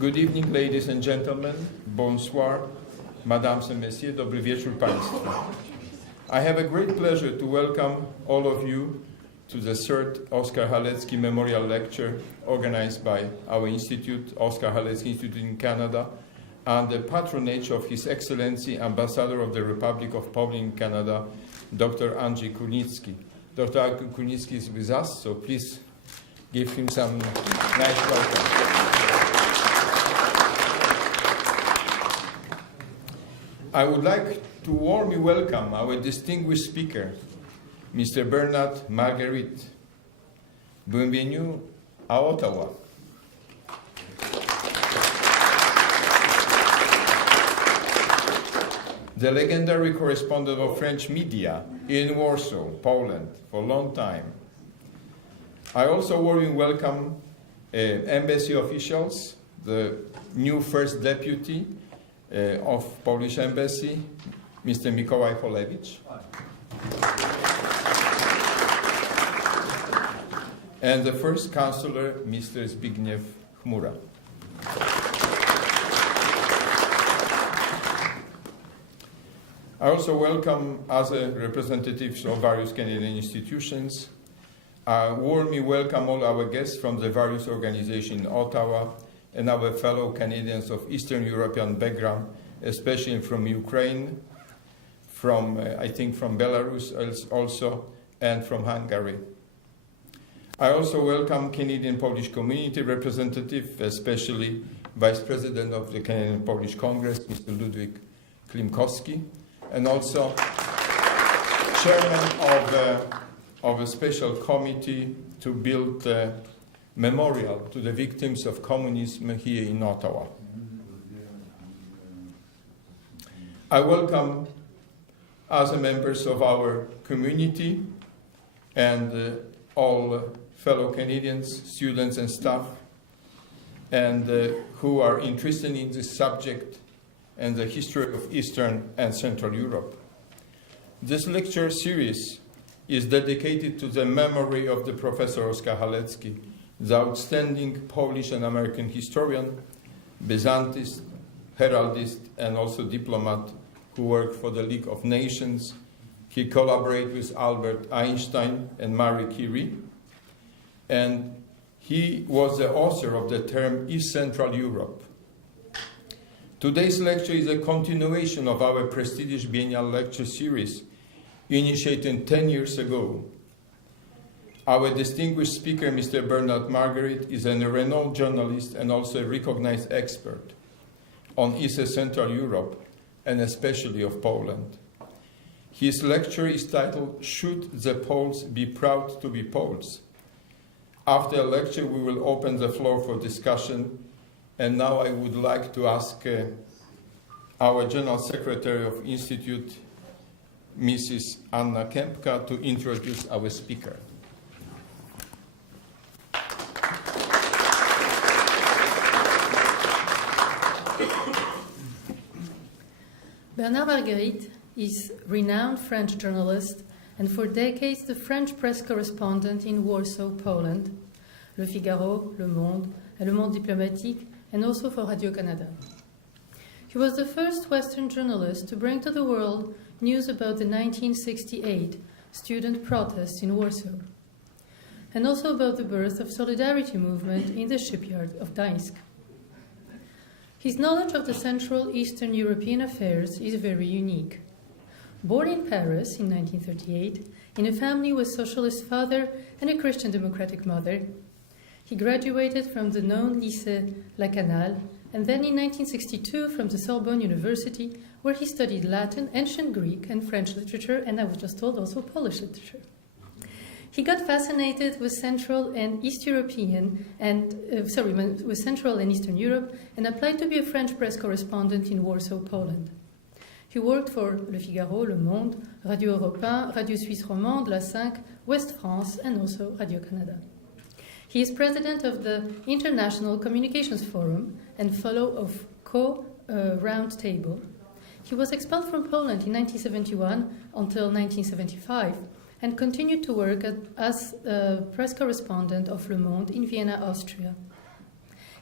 Good evening, ladies and gentlemen. Bonsoir, mesdames et messieurs. Dobry wieczór Państwu. I have a great pleasure to welcome all of you to the third Oskar Halecki Memorial Lecture organized by our institute, Oskar Halecki Institute in Canada, and the patronage of His Excellency Ambassador of the Republic of Poland in Canada, Dr. Andrzej Kurnicki. Dr. Kurnicki is with us, so please give him some nice welcome. I would like to warmly welcome our distinguished speaker, Mr. Bernard Margueritte. Bienvenue à Ottawa. The legendary correspondent of French media in Warsaw, Poland, for a long time. I also warmly welcome embassy officials, the new first deputy of Polish Embassy, Mr. Mikołaj Polewicz. And the first counselor, Mr. Zbigniew Chmura. I also welcome other representatives of various Canadian institutions. I warmly welcome all our guests from the various organizations in Ottawa and our fellow Canadians of Eastern European background, especially from Ukraine, from, I think, from Belarus also, and from Hungary. I also welcome Canadian Polish community representative, especially Vice President of the Canadian Polish Congress, Mr. Ludwik Klimkowski, and also Chairman of a special committee to build a memorial to the victims of communism here in Ottawa. I welcome other members of our community and all fellow Canadians, students and staff, and who are interested in this subject and the history of Eastern and Central Europe. This lecture series is dedicated to the memory of the Professor Oskar Halecki, the outstanding Polish and American historian, Byzantist, heraldist, and also diplomat who worked for the League of Nations. He collaborated with Albert Einstein and Marie Curie, and he was the author of the term East Central Europe. Today's lecture is a continuation of our prestigious biennial lecture series initiated 10 years ago. Our distinguished speaker, Mr. Bernard Margueritte, is a renowned journalist and also a recognized expert on East and Central Europe, and especially of Poland. His lecture is titled, "Should the Poles be Proud to be Poles?" After the lecture, we will open the floor for discussion, and now I would like to ask our General Secretary of Institute, Mrs. Anna Kępka, to introduce our speaker. Bernard Margueritte is a renowned French journalist and for decades the French press correspondent in Warsaw, Poland, Le Figaro, Le Monde, and Le Monde Diplomatique, and also for Radio-Canada. He was the first Western journalist to bring to the world news about the 1968 student protests in Warsaw, and also about the birth of Solidarity movement in the shipyard of Gdańsk. His knowledge of the Central Eastern European affairs is very unique. Born in Paris in 1938, in a family with a socialist father and a Christian democratic mother, he graduated from the known Lycée La Canale, and then in 1962 from the Sorbonne University, where he studied Latin, ancient Greek, and French literature, and I was just told also Polish literature. He got fascinated with Central and East European with Central and Eastern Europe, and applied to be a French press correspondent in Warsaw, Poland. He worked for Le Figaro, Le Monde, Radio Europe 1, Radio Suisse Romande, La 5, West France, and also Radio-Canada. He is president of the International Communications Forum and fellow of Co-Round Table. He was expelled from Poland in 1971 until 1975, and continued to work as a press correspondent of Le Monde in Vienna, Austria.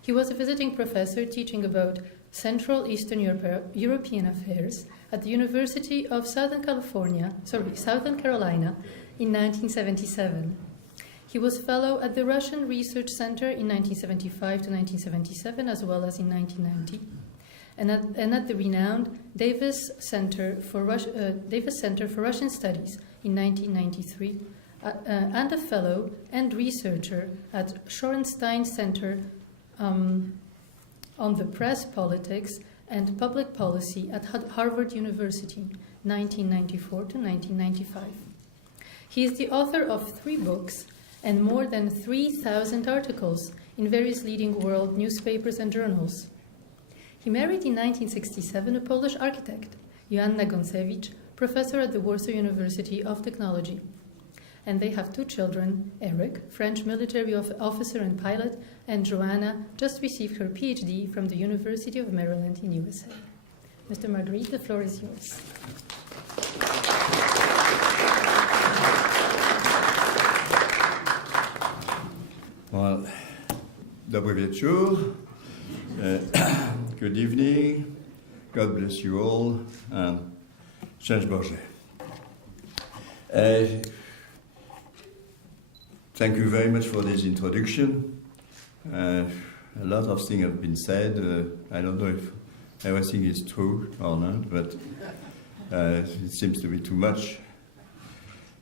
He was a visiting professor teaching about Central Eastern European affairs at the University of Southern Carolina in 1977. He was fellow at the Russian Research Center in 1975 to 1977, as well as in 1990, and at the renowned Davis Center for Russian Studies in 1993, and a fellow and researcher at Shorenstein Center on the Press, Politics, and Public Policy at Harvard University, 1994 to 1995. He is the author of 3 books and more than 3,000 articles in various leading world newspapers and journals. He married in 1967 a Polish architect, Joanna Gąsiewicz, professor at the Warsaw University of Technology. And they have 2 children, Eric, French military officer and pilot, and Joanna just received her PhD from the University of Maryland in USA. Mr. Margueritte, the floor is yours. Well, dobry wieczór. Good evening. God bless you all. And Szczęść Boże. Thank you very much for this introduction. A lot of things have been said. I don't know if everything is true or not, but it seems to be too much.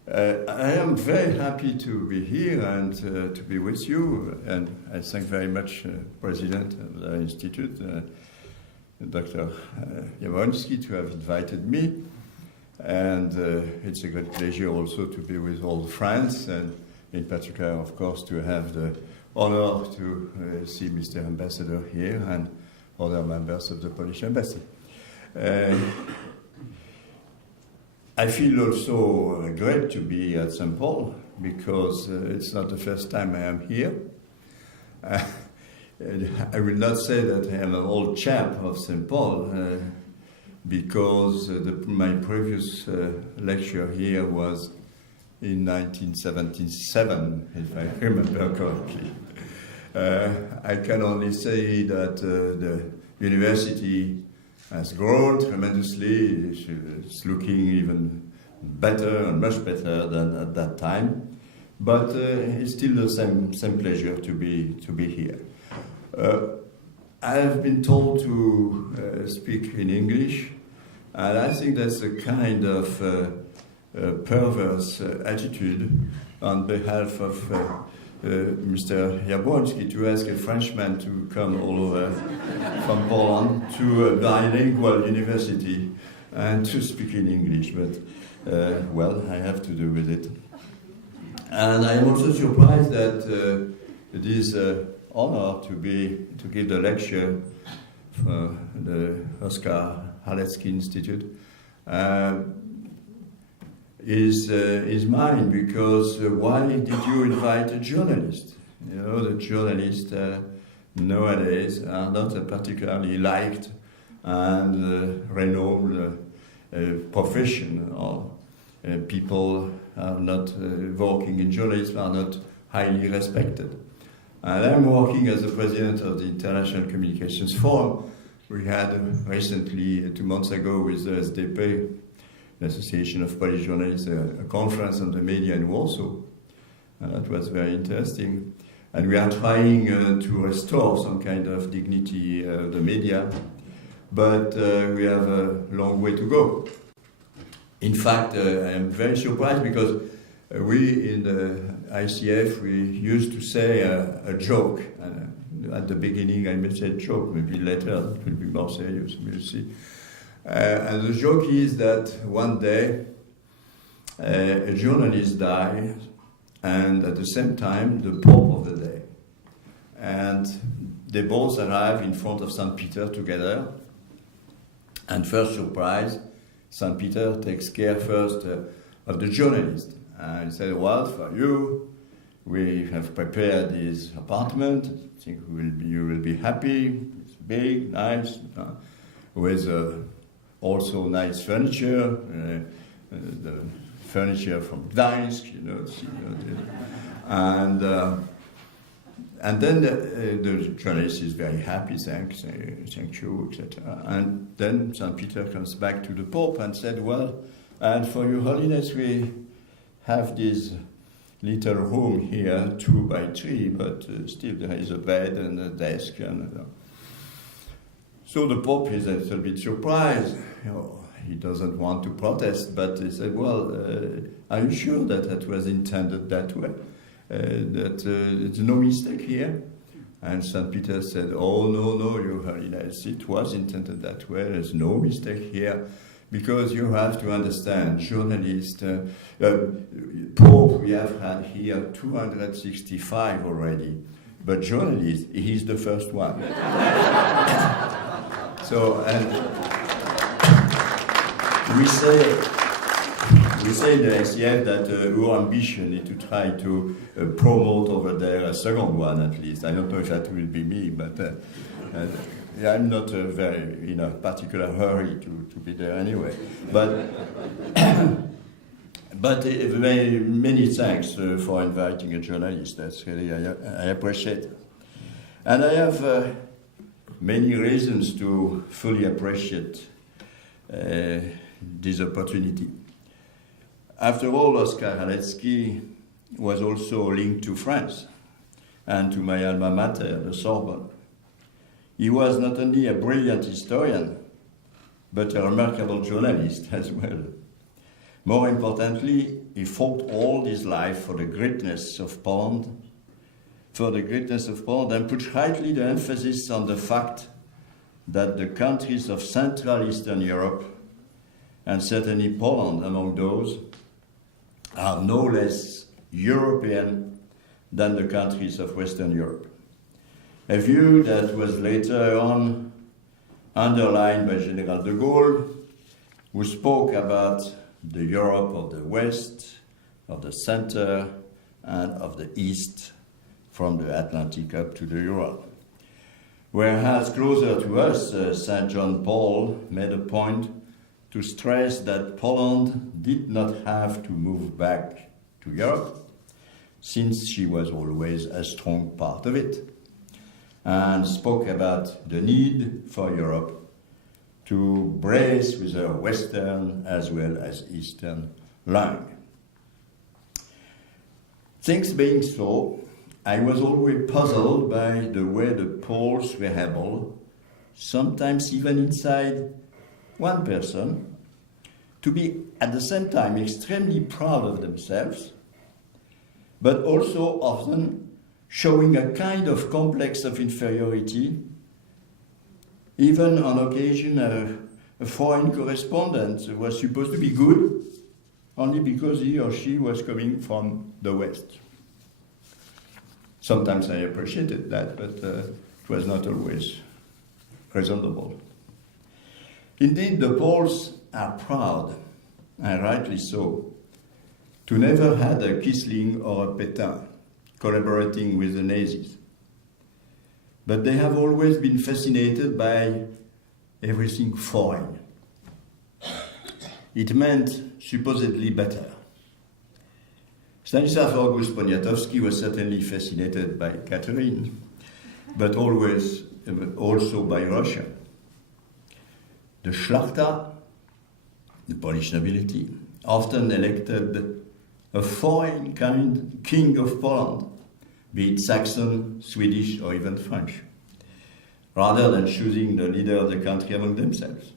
I am very happy to be here and to be with you, and I thank very much President of the Institute, Dr. Jawoński, to have invited me, and it's a great pleasure also to be with all friends, and in particular, of course, to have the honor to see Mr. Ambassador here and other members of the Polish Embassy. I feel also great to be at St. Paul because it's not the first time I am here. I will not say that I am an old chap of St. Paul because my previous lecture here was in 1977, if I remember correctly. I can only say that the university has grown tremendously. It's looking even better and much better than at that time. But it's still the same pleasure to be here. I have been told to speak in English, and I think that's a kind of perverse attitude on behalf of Mr. Jawoński to ask a Frenchman to come all over from Poland to a bilingual university and to speak in English, but well, I have to do with it. And I am also surprised that it is an honor to give the lecture for the Oskara Halecki Institute. Is mine, because why did you invite a journalist? You know, the journalists nowadays are not a particularly liked and renowned profession, or people are not working in journalism are not highly respected. And I'm working as the president of the International Communications Forum. We had recently, 2 months ago, with the SDP, the Association of Polish Journalists, a conference on the media in Warsaw. And that was very interesting. And we are trying to restore some kind of dignity of the media, but we have a long way to go. In fact, I am very surprised because we in the ICF, we used to say a joke. At the beginning, I may say joke, maybe later it will be more serious, we'll see. And the joke is that one day a journalist died, and at the same time the Pope of the day. And they both arrive in front of St. Peter together, and first surprise, St. Peter takes care first of the journalist. And he said, well, for you, we have prepared this apartment. I think you will be happy. It's big, nice, with also nice furniture, the furniture from Gdańsk, and And then the journalist is very happy, thank you, etc. And then St. Peter comes back to the Pope and said, well, and for your holiness, we have this little room here, 2 by 3, but still there is a bed and a desk. So the Pope is a little bit surprised. He doesn't want to protest, but he said, well, are you sure that it was intended that way? That there's no mistake here? And St. Peter said, oh, no, your holiness, it was intended that way. There's no mistake here. Because you have to understand, journalists, Pope, we have had here 265 already, but journalists, he's the first one. So, and we say in the SCF that our ambition is to try to promote over there a second one at least. I don't know if that will be me, but I'm not very in a particular hurry to be there anyway. But very many thanks for inviting a journalist. That's really I appreciate it. And I have many reasons to fully appreciate this opportunity. After all, Oskar Halecki was also linked to France and to my alma mater, the Sorbonne. He was not only a brilliant historian, but a remarkable journalist as well. More importantly, he fought all his life for the greatness of Poland, and put rightly the emphasis on the fact that the countries of Central Eastern Europe, and certainly Poland among those, are no less European than the countries of Western Europe. A view that was later on underlined by General de Gaulle, who spoke about the Europe of the West, of the Center, and of the East, from the Atlantic up to the Ural. Whereas closer to us, St. John Paul made a point to stress that Poland did not have to move back to Europe, since she was always a strong part of it, and spoke about the need for Europe to brace with her Western as well as Eastern line. Things being so, I was always puzzled by the way the Poles were able, sometimes even inside one person, to be at the same time extremely proud of themselves, but also often showing a kind of complex of inferiority. Even on occasion, a foreign correspondent was supposed to be good only because he or she was coming from the West. Sometimes I appreciated that, but it was not always reasonable. Indeed, the Poles are proud, and rightly so, to never had a Quisling or a Pétain collaborating with the Nazis. But they have always been fascinated by everything foreign. It meant supposedly better. Stanisław August Poniatowski was certainly fascinated by Catherine, but always also by Russia. The Szlachta, the Polish nobility, often elected a foreign kind king of Poland, be it Saxon, Swedish, or even French, rather than choosing the leader of the country among themselves.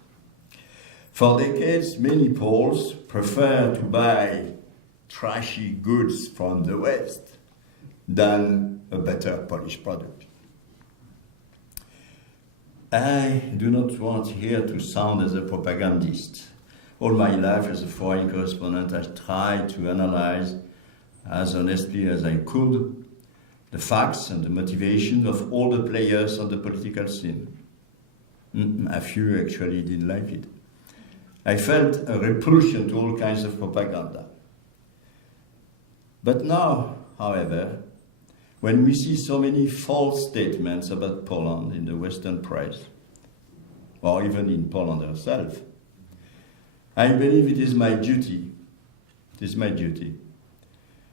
For decades, many Poles prefer to buy trashy goods from the West than a better Polish product. I do not want here to sound as a propagandist. All my life as a foreign correspondent, I tried to analyze as honestly as I could the facts and the motivation of all the players on the political scene. A few actually didn't like it. I felt a repulsion to all kinds of propaganda. But now, however, when we see so many false statements about Poland in the Western press, or even in Poland herself, I believe it is my duty,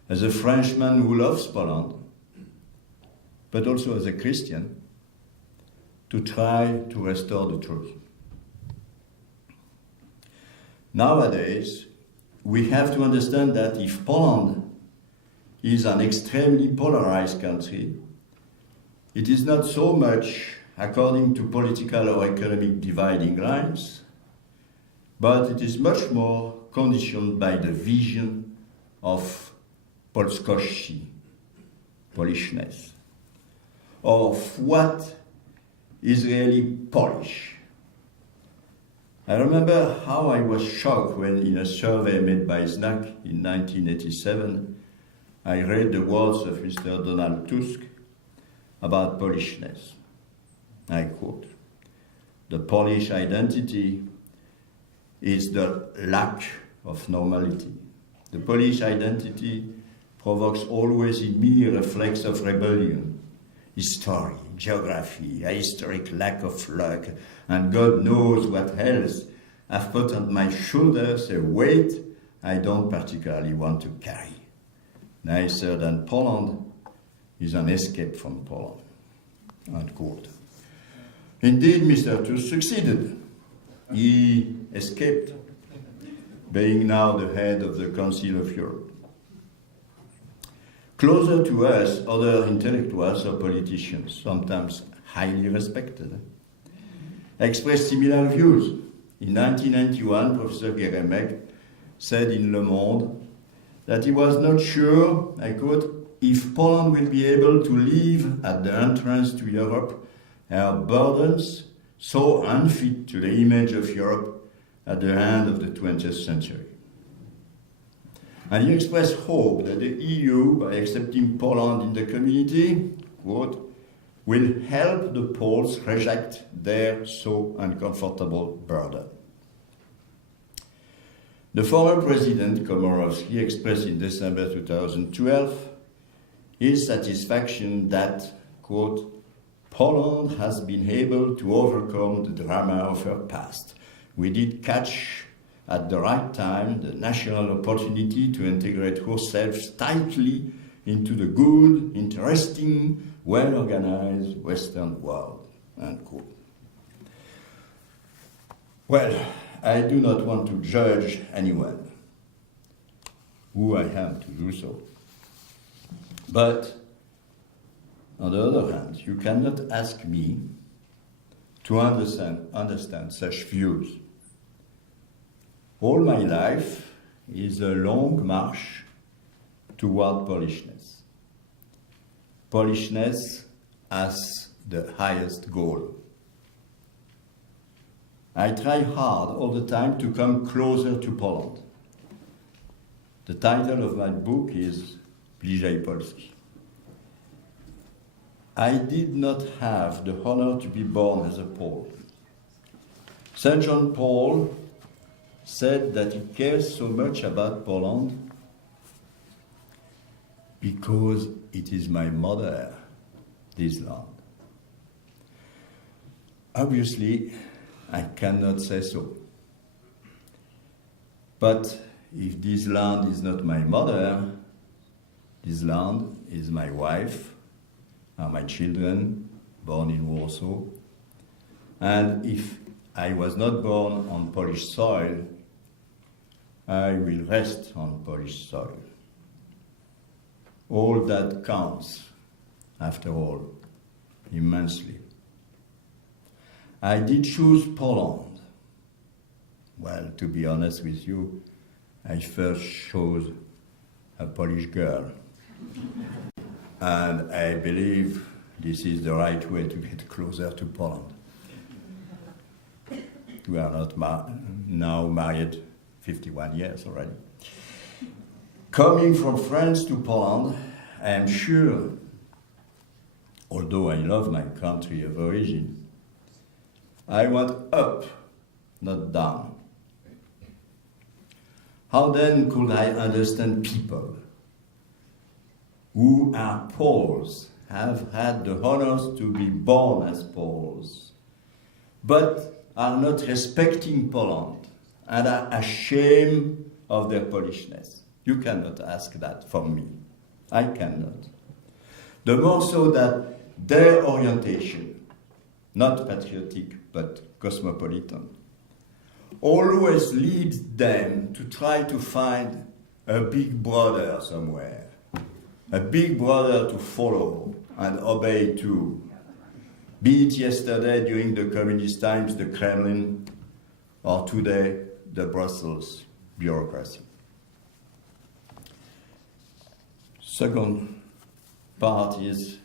as a Frenchman who loves Poland, but also as a Christian, to try to restore the truth. Nowadays, we have to understand that if Poland is an extremely polarized country, it is not so much according to political or economic dividing lines, but it is much more conditioned by the vision of polskości, Polishness, of what is really Polish. I remember how I was shocked when, in a survey made by Znak in 1987, I read the words of Mr. Donald Tusk about Polishness. I quote, "The Polish identity is the lack of normality. The Polish identity provokes always in me a reflex of rebellion, history, geography, a historic lack of luck, and God knows what else I've put on my shoulders a weight I don't particularly want to carry. Nicer than Poland is an escape from Poland." Unquote. Indeed, Mr. Tusk succeeded. He escaped, being now the head of the Council of Europe. Closer to us, other intellectuals or politicians, sometimes highly respected, expressed similar views. In 1991, Professor Geremek said in Le Monde that he was not sure, I quote, "if Poland will be able to leave at the entrance to Europe her burdens so unfit to the image of Europe at the end of the 20th century." And he expressed hope that the EU, by accepting Poland in the community, quote, "will help the Poles reject their so uncomfortable burden." The former president, Komorowski, expressed in December 2012 his satisfaction that, quote, "Poland has been able to overcome the drama of her past. We did catch at the right time the national opportunity to integrate ourselves tightly into the good, interesting, well-organized Western world," unquote. Well, I do not want to judge anyone, who I am to do so. But, on the other hand, you cannot ask me to understand such views. All my life is a long march toward Polishness. Polishness as the highest goal. I try hard all the time to come closer to Poland. The title of my book is Bliżej Polski. I did not have the honor to be born as a Pole. St. John Paul said that he cares so much about Poland because it is my mother, this land. Obviously, I cannot say so. But if this land is not my mother, this land is my wife, are my children, born in Warsaw. And if I was not born on Polish soil, I will rest on Polish soil. All that counts, after all, immensely. I did choose Poland. Well, to be honest with you, I first chose a Polish girl. And I believe this is the right way to get closer to Poland. We are not now married 51 years already. Coming from France to Poland, I am sure, although I love my country of origin, I went up, not down. How then could I understand people who are Poles, have had the honors to be born as Poles, but are not respecting Poland and are ashamed of their Polishness? You cannot ask that from me. I cannot. The more so that their orientation, not patriotic but cosmopolitan, always leads them to try to find a big brother somewhere, a big brother to follow and obey to. Be it yesterday during the communist times, the Kremlin, or today, the Brussels bureaucracy. Second part is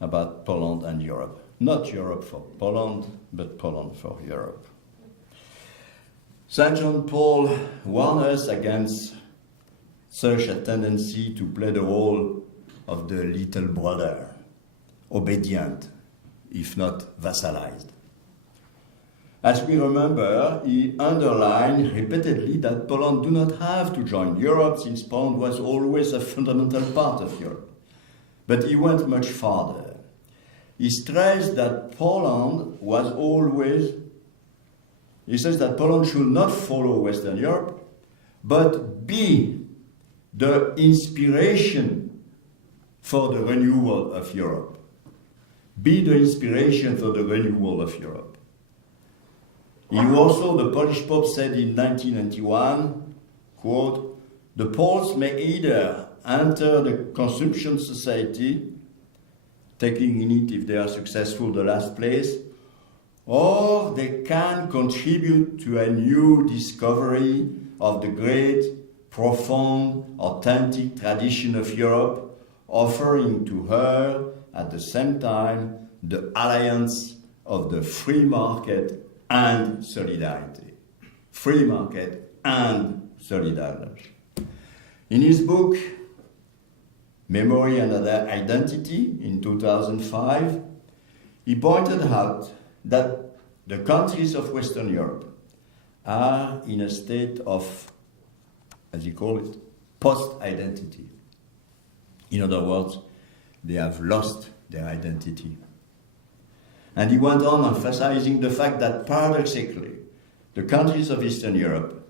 about Poland and Europe. Not Europe for Poland, but Poland for Europe. St. John Paul warned us against such a tendency to play the role of the little brother, obedient, if not vassalized. As we remember, he underlined repeatedly that Poland do not have to join Europe, since Poland was always a fundamental part of Europe. But he went much farther. He stressed that he says that Poland should not follow Western Europe, but be the inspiration for the renewal of Europe. Be the inspiration for the renewal of Europe. He also, the Polish Pope said in 1991, quote, "The Poles may either enter the consumption society, taking in it, if they are successful, the last place, or they can contribute to a new discovery of the great, profound, authentic tradition of Europe, offering to her at the same time the alliance of the free market and solidarity." Free market and solidarity. In his book, Memory and Identity, in 2005, he pointed out that the countries of Western Europe are in a state of, as he called it, post-identity. In other words, they have lost their identity. And he went on emphasizing the fact that paradoxically, the countries of Eastern Europe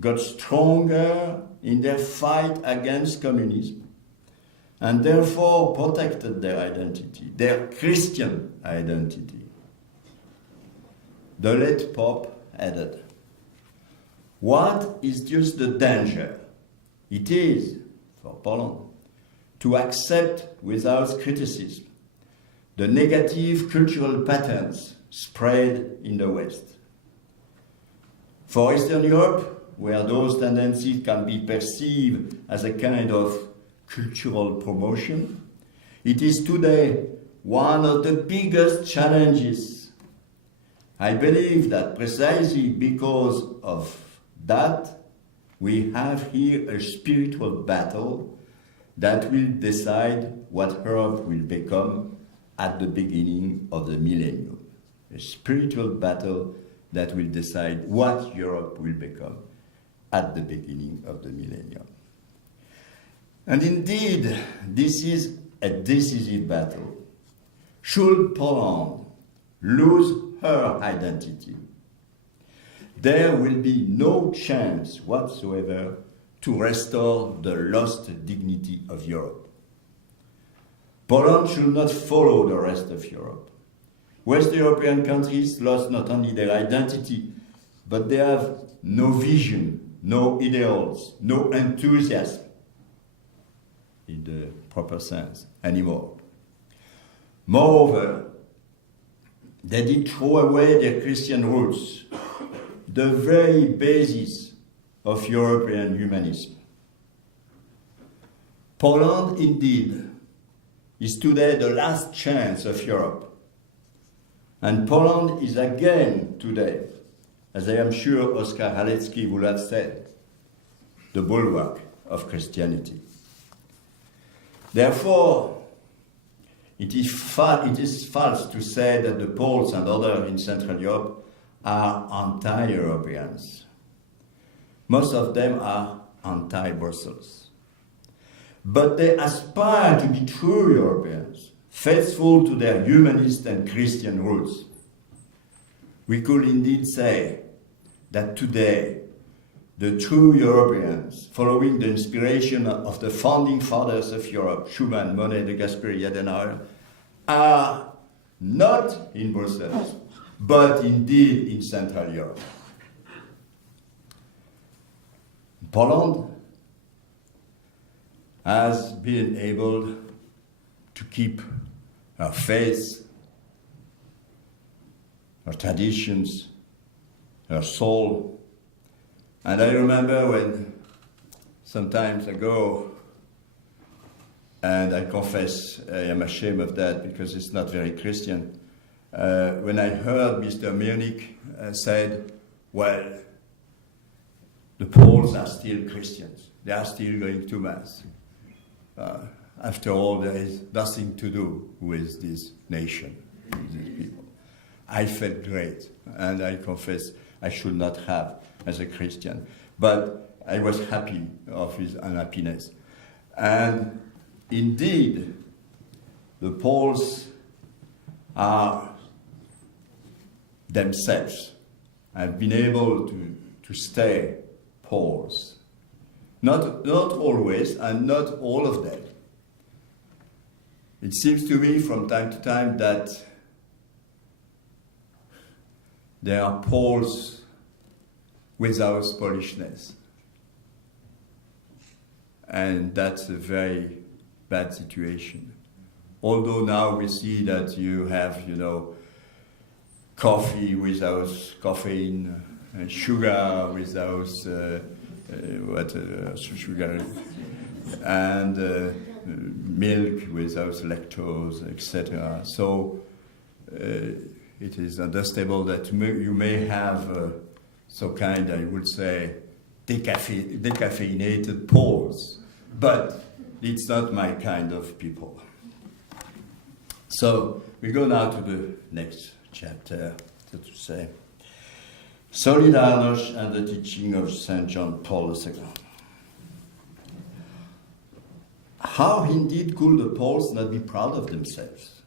got stronger in their fight against communism and therefore protected their identity, their Christian identity. The late Pope added, "What is just the danger? It is, for Poland, to accept without criticism the negative cultural patterns spread in the West. For Eastern Europe, where those tendencies can be perceived as a kind of cultural promotion, it is today one of the biggest challenges. I believe that precisely because of that, we have here a spiritual battle that will decide what Europe will become at the beginning of the millennium. A spiritual battle that will decide what Europe will become at the beginning of the millennium. And indeed, this is a decisive battle. Should Poland lose her identity, there will be no chance whatsoever to restore the lost dignity of Europe. Poland should not follow the rest of Europe. West European countries lost not only their identity, but they have no vision, no ideals, no enthusiasm in the proper sense anymore. Moreover, they did throw away their Christian roots, the very basis of European humanism. Poland, indeed, is today the last chance of Europe. And Poland is again today, as I am sure Oskar Halecki would have said, the bulwark of Christianity. Therefore, it is false to say that the Poles and others in Central Europe are anti-Europeans. Most of them are anti-Brussels. But they aspire to be true Europeans, faithful to their humanist and Christian roots. We could indeed say that today, the true Europeans, following the inspiration of the founding fathers of Europe, Schuman, Monnet, de Gasperi, Adenauer, are not in Brussels, but indeed in Central Europe. Poland has been able to keep her faith, her traditions, her soul. And I remember when, some time ago, and I confess I am ashamed of that because it's not very Christian, when I heard Mr. Mirnik said, well, the Poles are still Christians. They are still going to Mass. After all, there is nothing to do with this nation, with these people. I felt great, and I confess I should not have as a Christian. But I was happy of his unhappiness. And indeed, the Poles are themselves have been able to stay Poles. Not always, and not all of them. It seems to me from time to time that there are Poles without Polishness. And that's a very bad situation. Although now we see that you have, coffee without caffeine, sugar without sugar, and milk without lactose, etc. So it is understandable that you may have some kind, I would say, decaffeinated Poles, but it's not my kind of people. So we go now to the next chapter, so to say. Solidarność and the teaching of St. John Paul II. How indeed could the Poles not be proud of themselves?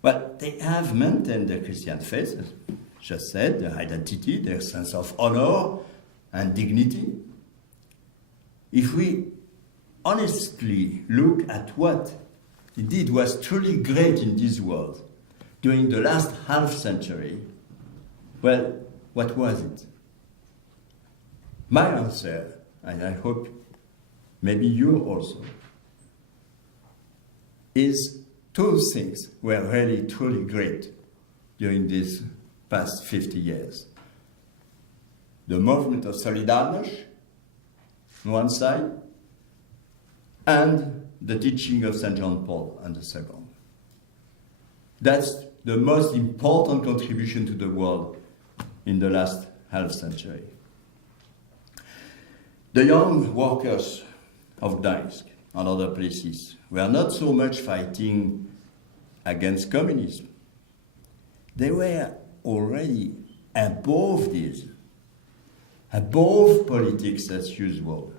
Well, they have maintained their Christian faith, as just said, their identity, their sense of honor and dignity. If we honestly look at what indeed was truly great in this world during the last half century, well, what was it? My answer, and I hope maybe you also, is two things were really truly great during these past 50 years. The movement of Solidarność, on one side, and the teaching of St. John Paul on the second. That's the most important contribution to the world in the last half century. The young workers of Gdańsk and other places were not so much fighting against communism. They were already above this, above politics as usual.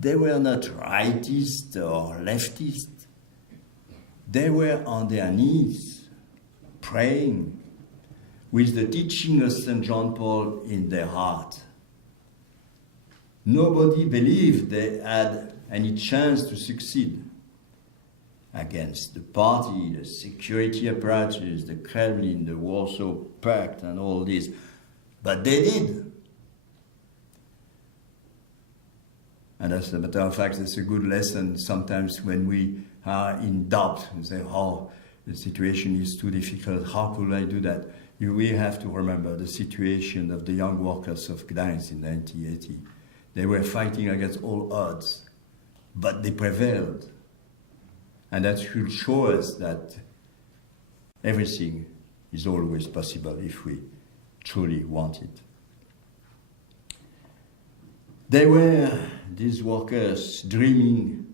They were not rightist or leftist. They were on their knees, praying, with the teaching of St. John Paul in their heart. Nobody believed they had any chance to succeed against the party, the security apparatus, the Kremlin, the Warsaw Pact, and all this. But they did. And as a matter of fact, it's a good lesson sometimes when we are in doubt and say, oh, the situation is too difficult, how could I do that? We have to remember the situation of the young workers of Gdańsk in 1980. They were fighting against all odds, but they prevailed. And that should show us that everything is always possible if we truly want it. They were, these workers, dreaming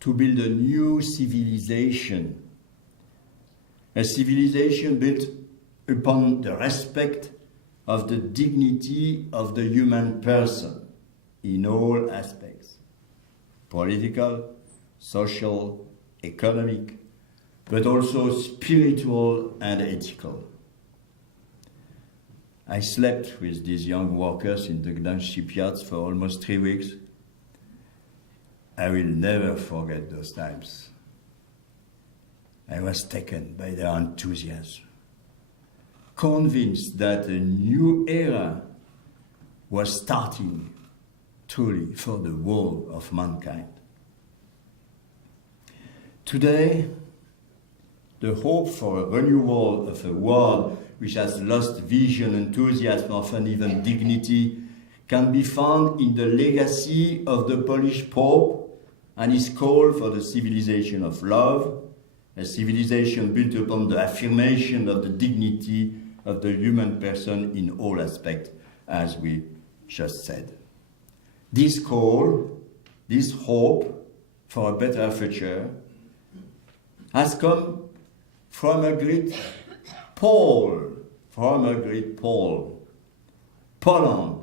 to build a new civilization, a civilization built upon the respect of the dignity of the human person in all aspects, political, social, economic, but also spiritual and ethical. I slept with these young workers in the Gdańsk shipyards for almost 3 weeks. I will never forget those times. I was taken by their enthusiasm, convinced that a new era was starting truly for the whole of mankind. Today, the hope for a renewal of a world which has lost vision, enthusiasm, often even dignity, can be found in the legacy of the Polish Pope and his call for the civilization of love, a civilization built upon the affirmation of the dignity of the human person in all aspects, as we just said. This call, this hope for a better future, has come from a great Pole, Poland,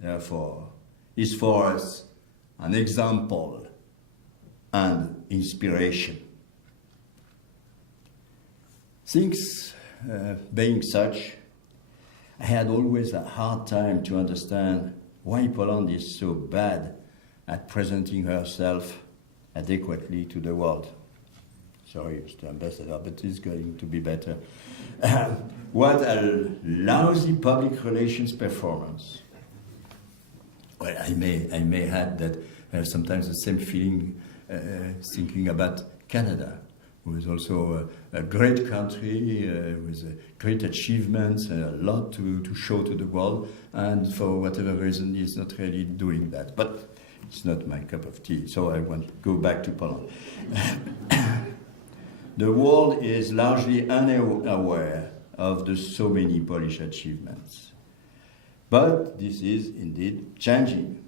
therefore, is for us an example and inspiration. Things being such, I had always a hard time to understand why Poland is so bad at presenting herself adequately to the world. Sorry, Mr. Ambassador, but it's going to be better. What a lousy public relations performance. Well, I may add that I have sometimes the same feeling thinking about Canada, who is also a great country with great achievements and a lot to show to the world, and for whatever reason is not really doing that. But it's not my cup of tea, so I want to go back to Poland. The world is largely unaware of the so many Polish achievements. But this is indeed changing.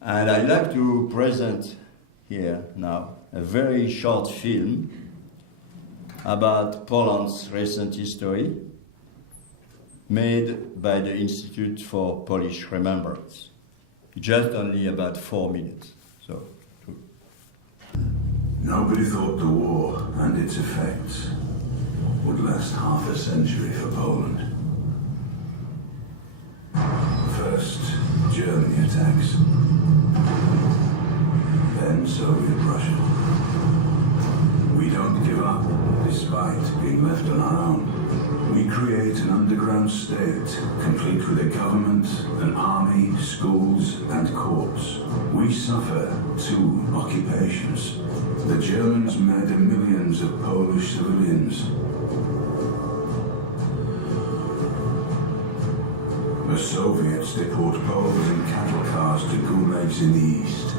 And I'd like to present here now a very short film about Poland's recent history, made by the Institute for Polish Remembrance. Just only about 4 minutes. So. Nobody thought the war and its effects would last half a century for Poland. First, Germany attacks. Then Soviet Russia. We don't give up, despite being left on our own. We create an underground state, complete with a government, an army, schools, and courts. We suffer 2 occupations. The Germans murder millions of Polish civilians. The Soviets deport Poles in cattle cars to gulags in the east.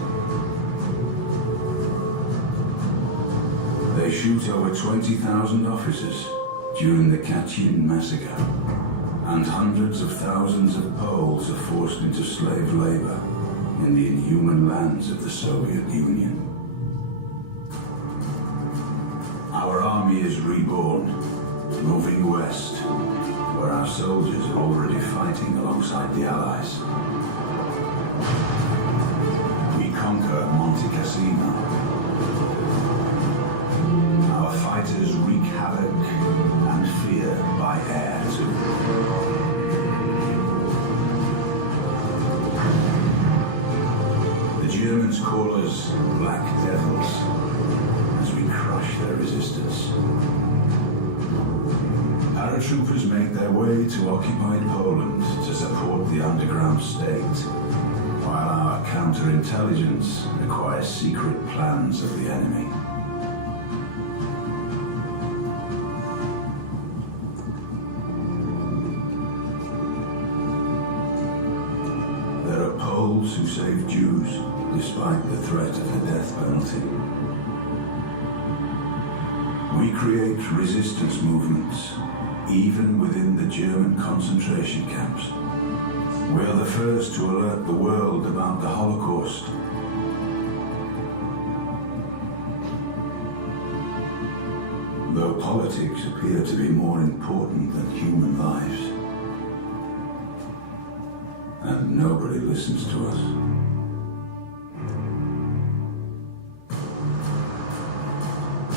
They shoot over 20,000 officers during the Katyn massacre, and hundreds of thousands of Poles are forced into slave labor in the inhuman lands of the Soviet Union. Our army is reborn, moving west, where our soldiers are already fighting alongside the Allies. We conquer Monte Cassino. Our fighters wreak havoc and fear by air too. The Germans call us Black Devils as we crush their resistance. Paratroopers make their way to occupied Poland to support the underground state, while our counterintelligence acquires secret plans of the enemy. There are Poles who save Jews despite the threat of the death penalty. We create resistance movements, even within the German concentration camps. We are the first to alert the world about the Holocaust. Though politics appear to be more important than human lives, and nobody listens to us.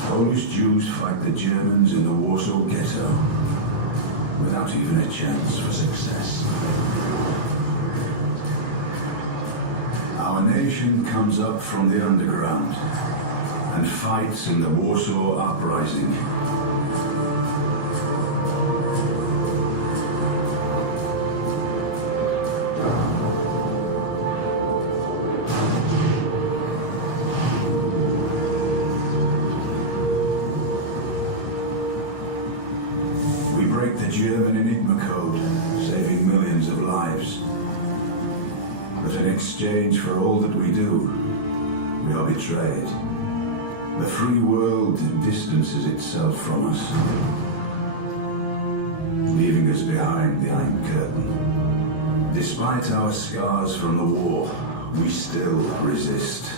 Polish Jews fight the Germans in the Warsaw Ghetto without even a chance for success. Our nation comes up from the underground and fights in the Warsaw Uprising. We break the German Enigma code, saving millions of lives. But in exchange for all that we do, we are betrayed. The free world distances itself from us, leaving us behind the Iron Curtain. Despite our scars from the war, we still resist.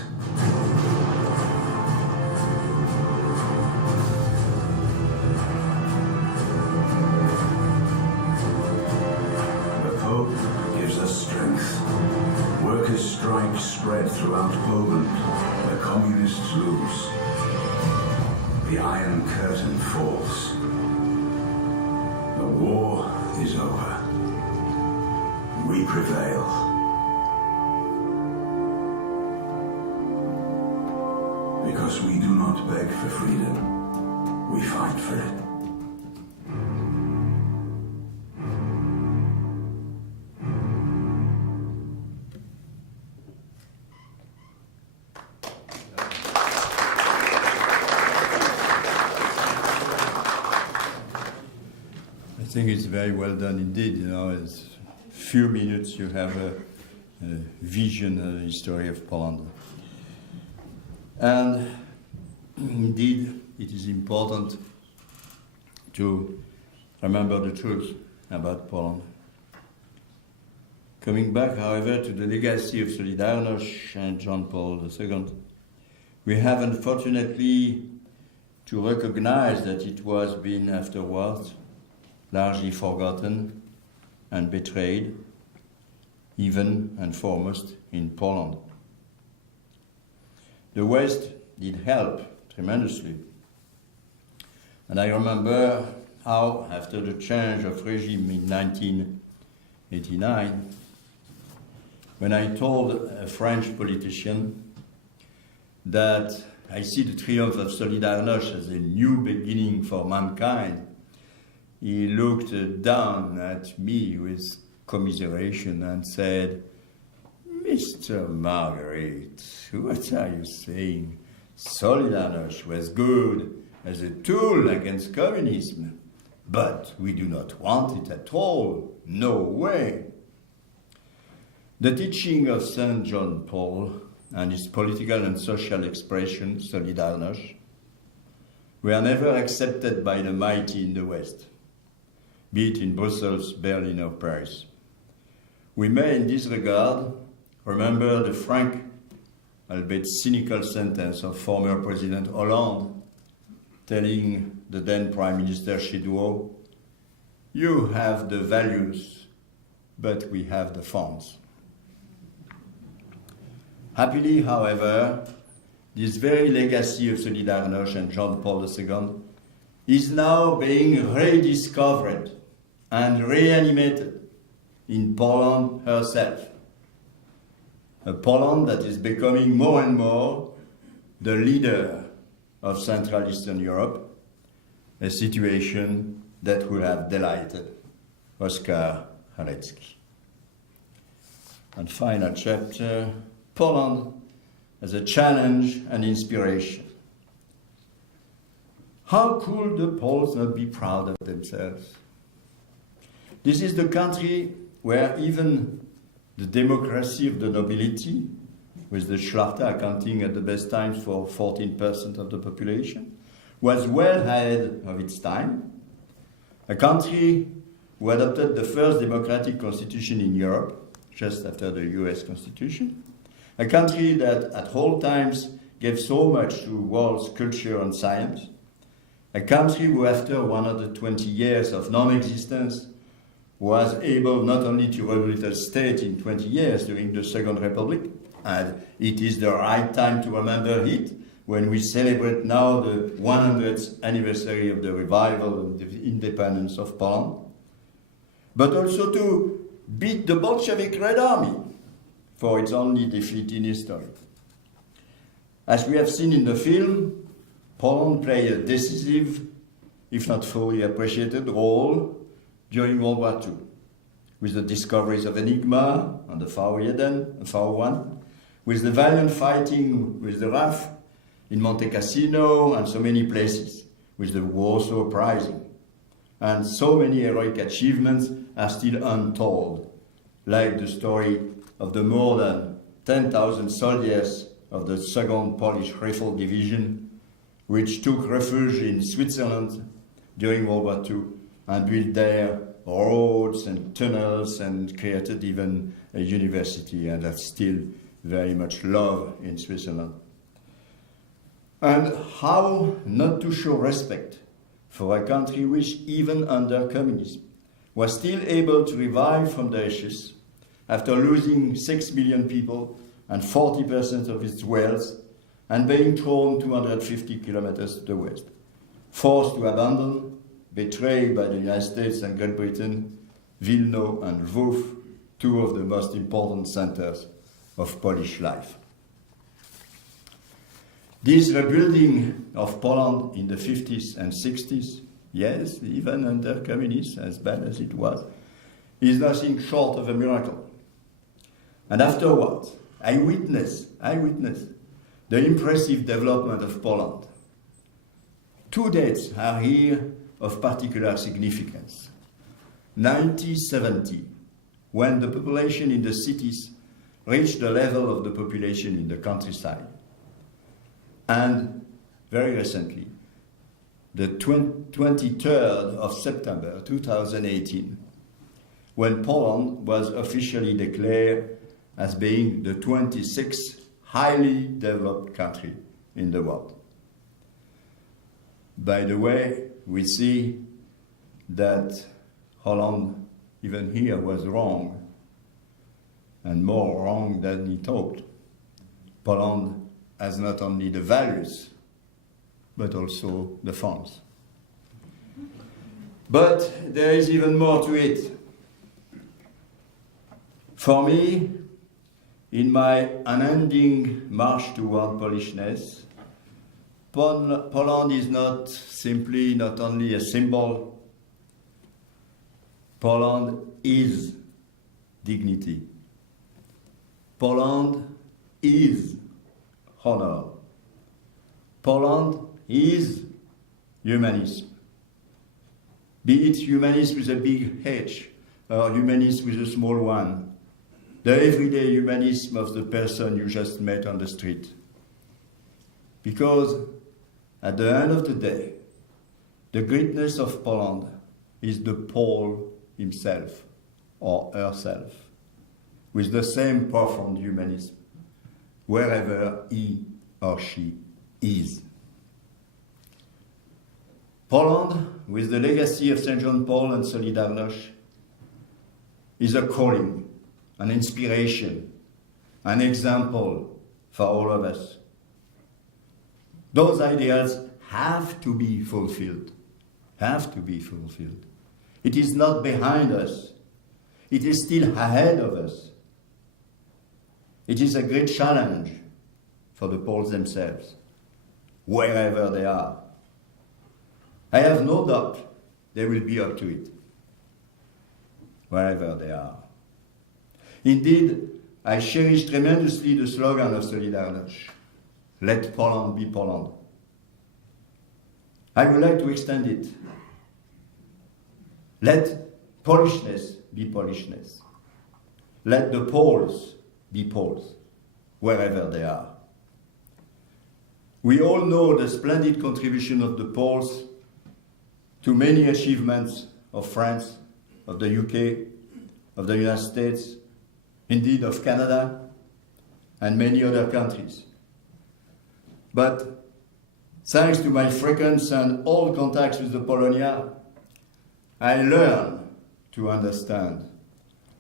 The Pope gives us strength. Workers' strikes spread throughout Poland. The communists lose. The Iron Curtain falls. The war is over. We prevail. Because we do not beg for freedom, we fight for it. I think it's very well done indeed. You know, in a few minutes you have a vision of the history of Poland. And indeed, it is important to remember the truth about Poland. Coming back, however, to the legacy of Solidarność and John Paul II, we have unfortunately to recognize that it was been afterwards largely forgotten and betrayed, even and foremost in Poland. The West did help tremendously. And I remember how, after the change of regime in 1989, when I told a French politician that I see the triumph of Solidarność as a new beginning for mankind, he looked down at me with commiseration and said, "Mr. Margueritte, what are you saying? Solidarność was good as a tool against communism, but we do not want it at all. No way." The teaching of St. John Paul and his political and social expression, Solidarność, were never accepted by the mighty in the West, be it in Brussels, Berlin, or Paris. We may, in this regard, remember the frank, albeit cynical sentence of former President Hollande, telling the then Prime Minister Chedouot, "You have the values, but we have the funds." Happily, however, this very legacy of Solidarność and John Paul II is now being rediscovered and reanimated in Poland herself. A Poland that is becoming more and more the leader of Central Eastern Europe, a situation that will have delighted Oskar Halecki. And final chapter, Poland as a challenge and inspiration. How could the Poles not be proud of themselves? This is the country where even the democracy of the nobility, with the Schlachta accounting at the best times for 14% of the population, was well ahead of its time. A country who adopted the first democratic constitution in Europe, just after the US Constitution. A country that at all times gave so much to world's culture and science. A country who, after 120 years of non-existence, was able not only to rebuild a state in 20 years during the Second Republic, and it is the right time to remember it when we celebrate now the 100th anniversary of the revival and the independence of Poland, but also to beat the Bolshevik Red Army for its only defeat in history. As we have seen in the film, Poland played a decisive, if not fully appreciated, role during World War II, with the discoveries of Enigma on the Far One, with the valiant fighting with the RAF in Monte Cassino and so many places, with the Warsaw Uprising. And so many heroic achievements are still untold, like the story of the more than 10,000 soldiers of the 2nd Polish Rifle Division, which took refuge in Switzerland during World War II and built there roads and tunnels and created even a university, and that's still very much loved in Switzerland. And how not to show respect for a country which, even under communism, was still able to revive from the ashes after losing 6 million people and 40% of its wealth and being thrown 250 kilometers to the west, forced to abandon, betrayed by the United States and Great Britain, Wilno and Lwów, two of the most important centers of Polish life. This rebuilding of Poland in the 50s and 60s, yes, even under communists, as bad as it was, is nothing short of a miracle. And afterwards, I witnessed the impressive development of Poland. Two dates are here of particular significance. 1970, when the population in the cities reached the level of the population in the countryside. And very recently, the 23rd of September 2018, when Poland was officially declared as being the 26th highly developed country in the world. By the way, we see that Holland, even here, was wrong, and more wrong than he thought. Poland has not only the values, but also the funds. But there is even more to it. For me, in my unending march toward Polishness, Poland is not only a symbol. Poland is dignity. Poland is honor. Poland is humanism. Be it humanism with a big H or humanism with a small one. The everyday humanism of the person you just met on the street. Because at the end of the day, the greatness of Poland is the Pole himself or herself, with the same profound humanism, wherever he or she is. Poland, with the legacy of St. John Paul and Solidarność, is a calling, an inspiration, an example for all of us. Those ideals have to be fulfilled. It is not behind us. It is still ahead of us. It is a great challenge for the Poles themselves, wherever they are. I have no doubt they will be up to it, wherever they are. Indeed, I cherish tremendously the slogan of Solidarność, let Poland be Poland. I would like to extend it. Let Polishness be Polishness. Let the Poles be Poles, wherever they are. We all know the splendid contribution of the Poles to many achievements of France, of the UK, of the United States, indeed of Canada, and many other countries. But thanks to my frequent and old contacts with the Polonia, I learned to understand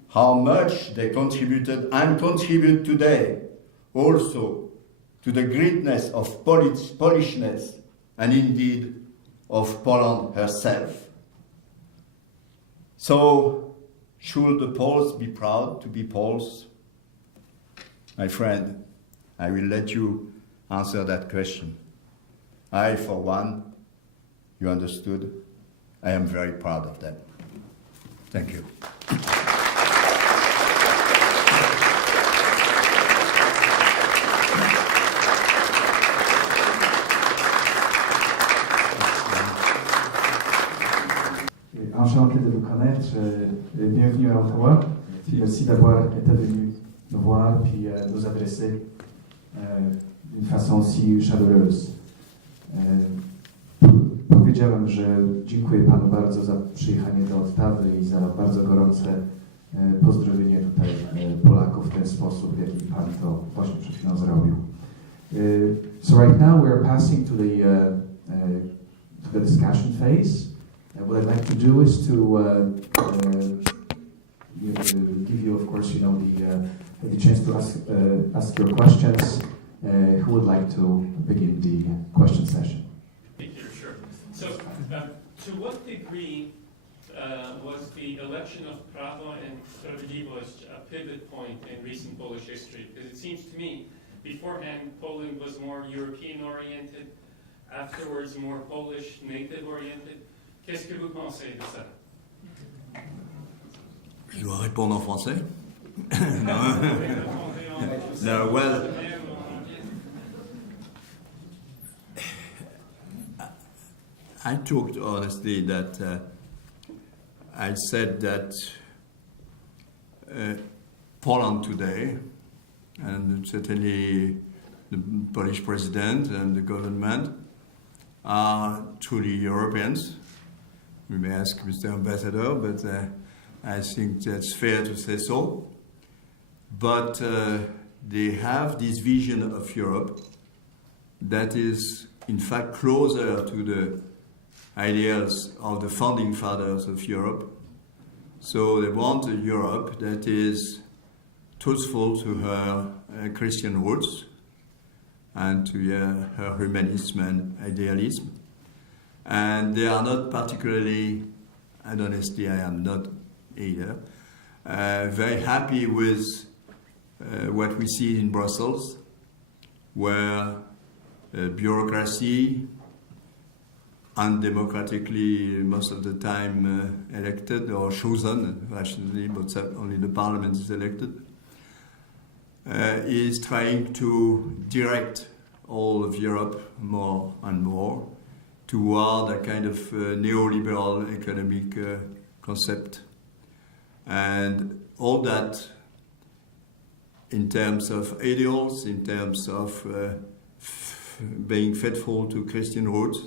how much they contributed and contribute today also to the greatness of Polishness and indeed of Poland herself. So, should the Poles be proud to be Poles? My friend, I will let you answer that question. I, for one, you understood, I am very proud of that. Thank you. Enchanté de vous connaître et bienvenue à Ottawa. Puis merci d'avoir été venu nous voir puis nous adresser d'une façon si chaleureuse. Powiedziałem, że dziękuję Panu bardzo za przyjechanie do Ottawy i za bardzo gorące pozdrowienie tutaj Polaków w ten sposób, w jaki Pan to właśnie przed chwilą zrobił. So right now we are passing to the discussion phase. What I'd like to do is to give you, of course, the chance to ask your questions. Who would like to begin the question session? Thank you, sure. So, to what degree was the election of Prawo and Sprawiedliwość a pivot point in recent Polish history? Because it seems to me, beforehand, Poland was more European-oriented, afterwards more Polish native-oriented. Qu'est-ce que vous pensez de ça? Je dois répondre en français? No, well, I talked honestly that I said that Poland today, and certainly the Polish president and the government, are truly Europeans. We may ask Mr. Ambassador, but I think that's fair to say so. But they have this vision of Europe that is, in fact, closer to the ideals of the founding fathers of Europe. So they want a Europe that is truthful to her Christian roots and to her humanism and idealism. And they are not particularly, and honestly I am not either, very happy with what we see in Brussels, where bureaucracy, undemocratically most of the time elected or chosen, rationally, but only the parliament is elected, is trying to direct all of Europe more and more toward a kind of neoliberal economic concept. And all that in terms of ideals, in terms of being faithful to Christian roots,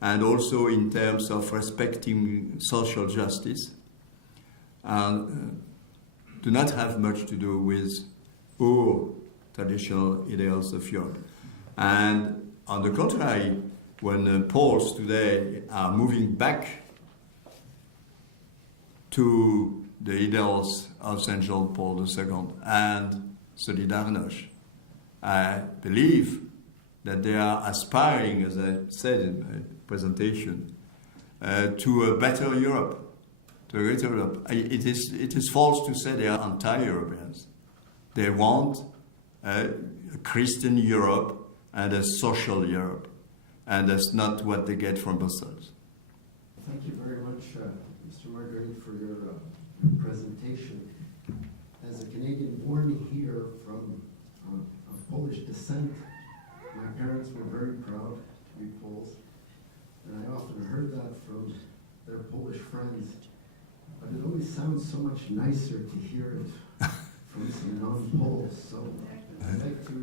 and also in terms of respecting social justice, and do not have much to do with our traditional ideals of Europe. And on the contrary, when Poles today are moving back to the ideals of St. John Paul II and Solidarność, I believe that they are aspiring, as I said in my presentation, to a better Europe, to a greater Europe. It is false to say they are anti-Europeans. They want a Christian Europe and a social Europe, and that's not what they get from Brussels. Thank you very much, Mr. Margueritte, for your presentation. As a Canadian born here of Polish descent, my parents were very proud to be Poles, and I often heard that from their Polish friends, but it always sounds so much nicer to hear it from some non-Poles. So I'd like to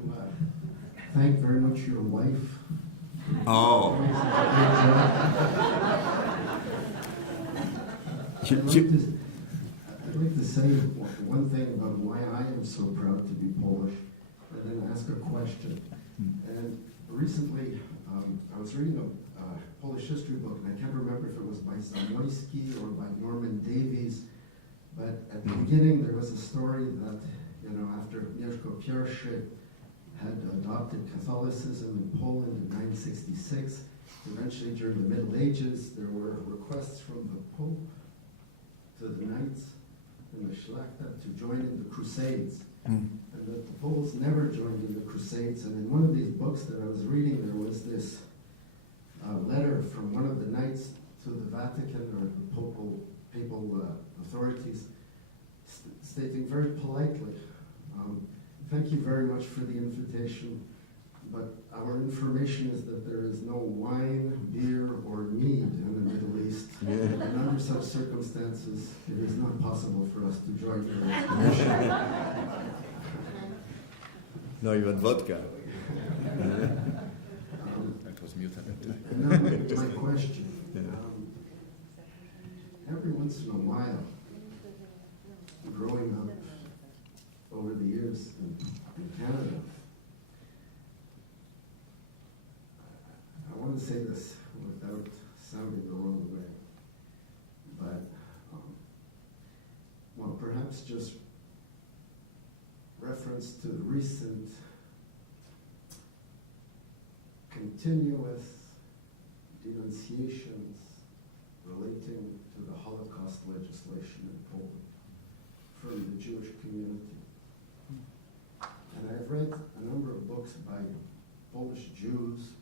thank very much your wife. Oh. I'd like to say one thing about why I am so proud to be Polish, and then ask a question. And recently, I was reading a Polish history book, and I can't remember if it was by Zamoyski or by Norman Davies, but at the beginning there was a story that, after Mieszko I had adopted Catholicism in Poland in 966, eventually during the Middle Ages there were requests from the Pope to the knights and the Szlachta to join in the Crusades. And that the Poles never joined in the Crusades. And in one of these books that I was reading, there was this letter from one of the knights to the Vatican or the papal authorities, stating very politely, thank you very much for the invitation, but our information is that there is no wine, beer, or mead in the Middle East. And under such circumstances, it is not possible for us to join your expedition. No, even vodka. Now, my question. Every once in a while, growing up over the years in Canada, I want to say this without sounding the wrong way, but, well, perhaps just reference to the recent continuous denunciations relating to the Holocaust legislation in Poland from the Jewish community. And I've read a number of books by Polish Jews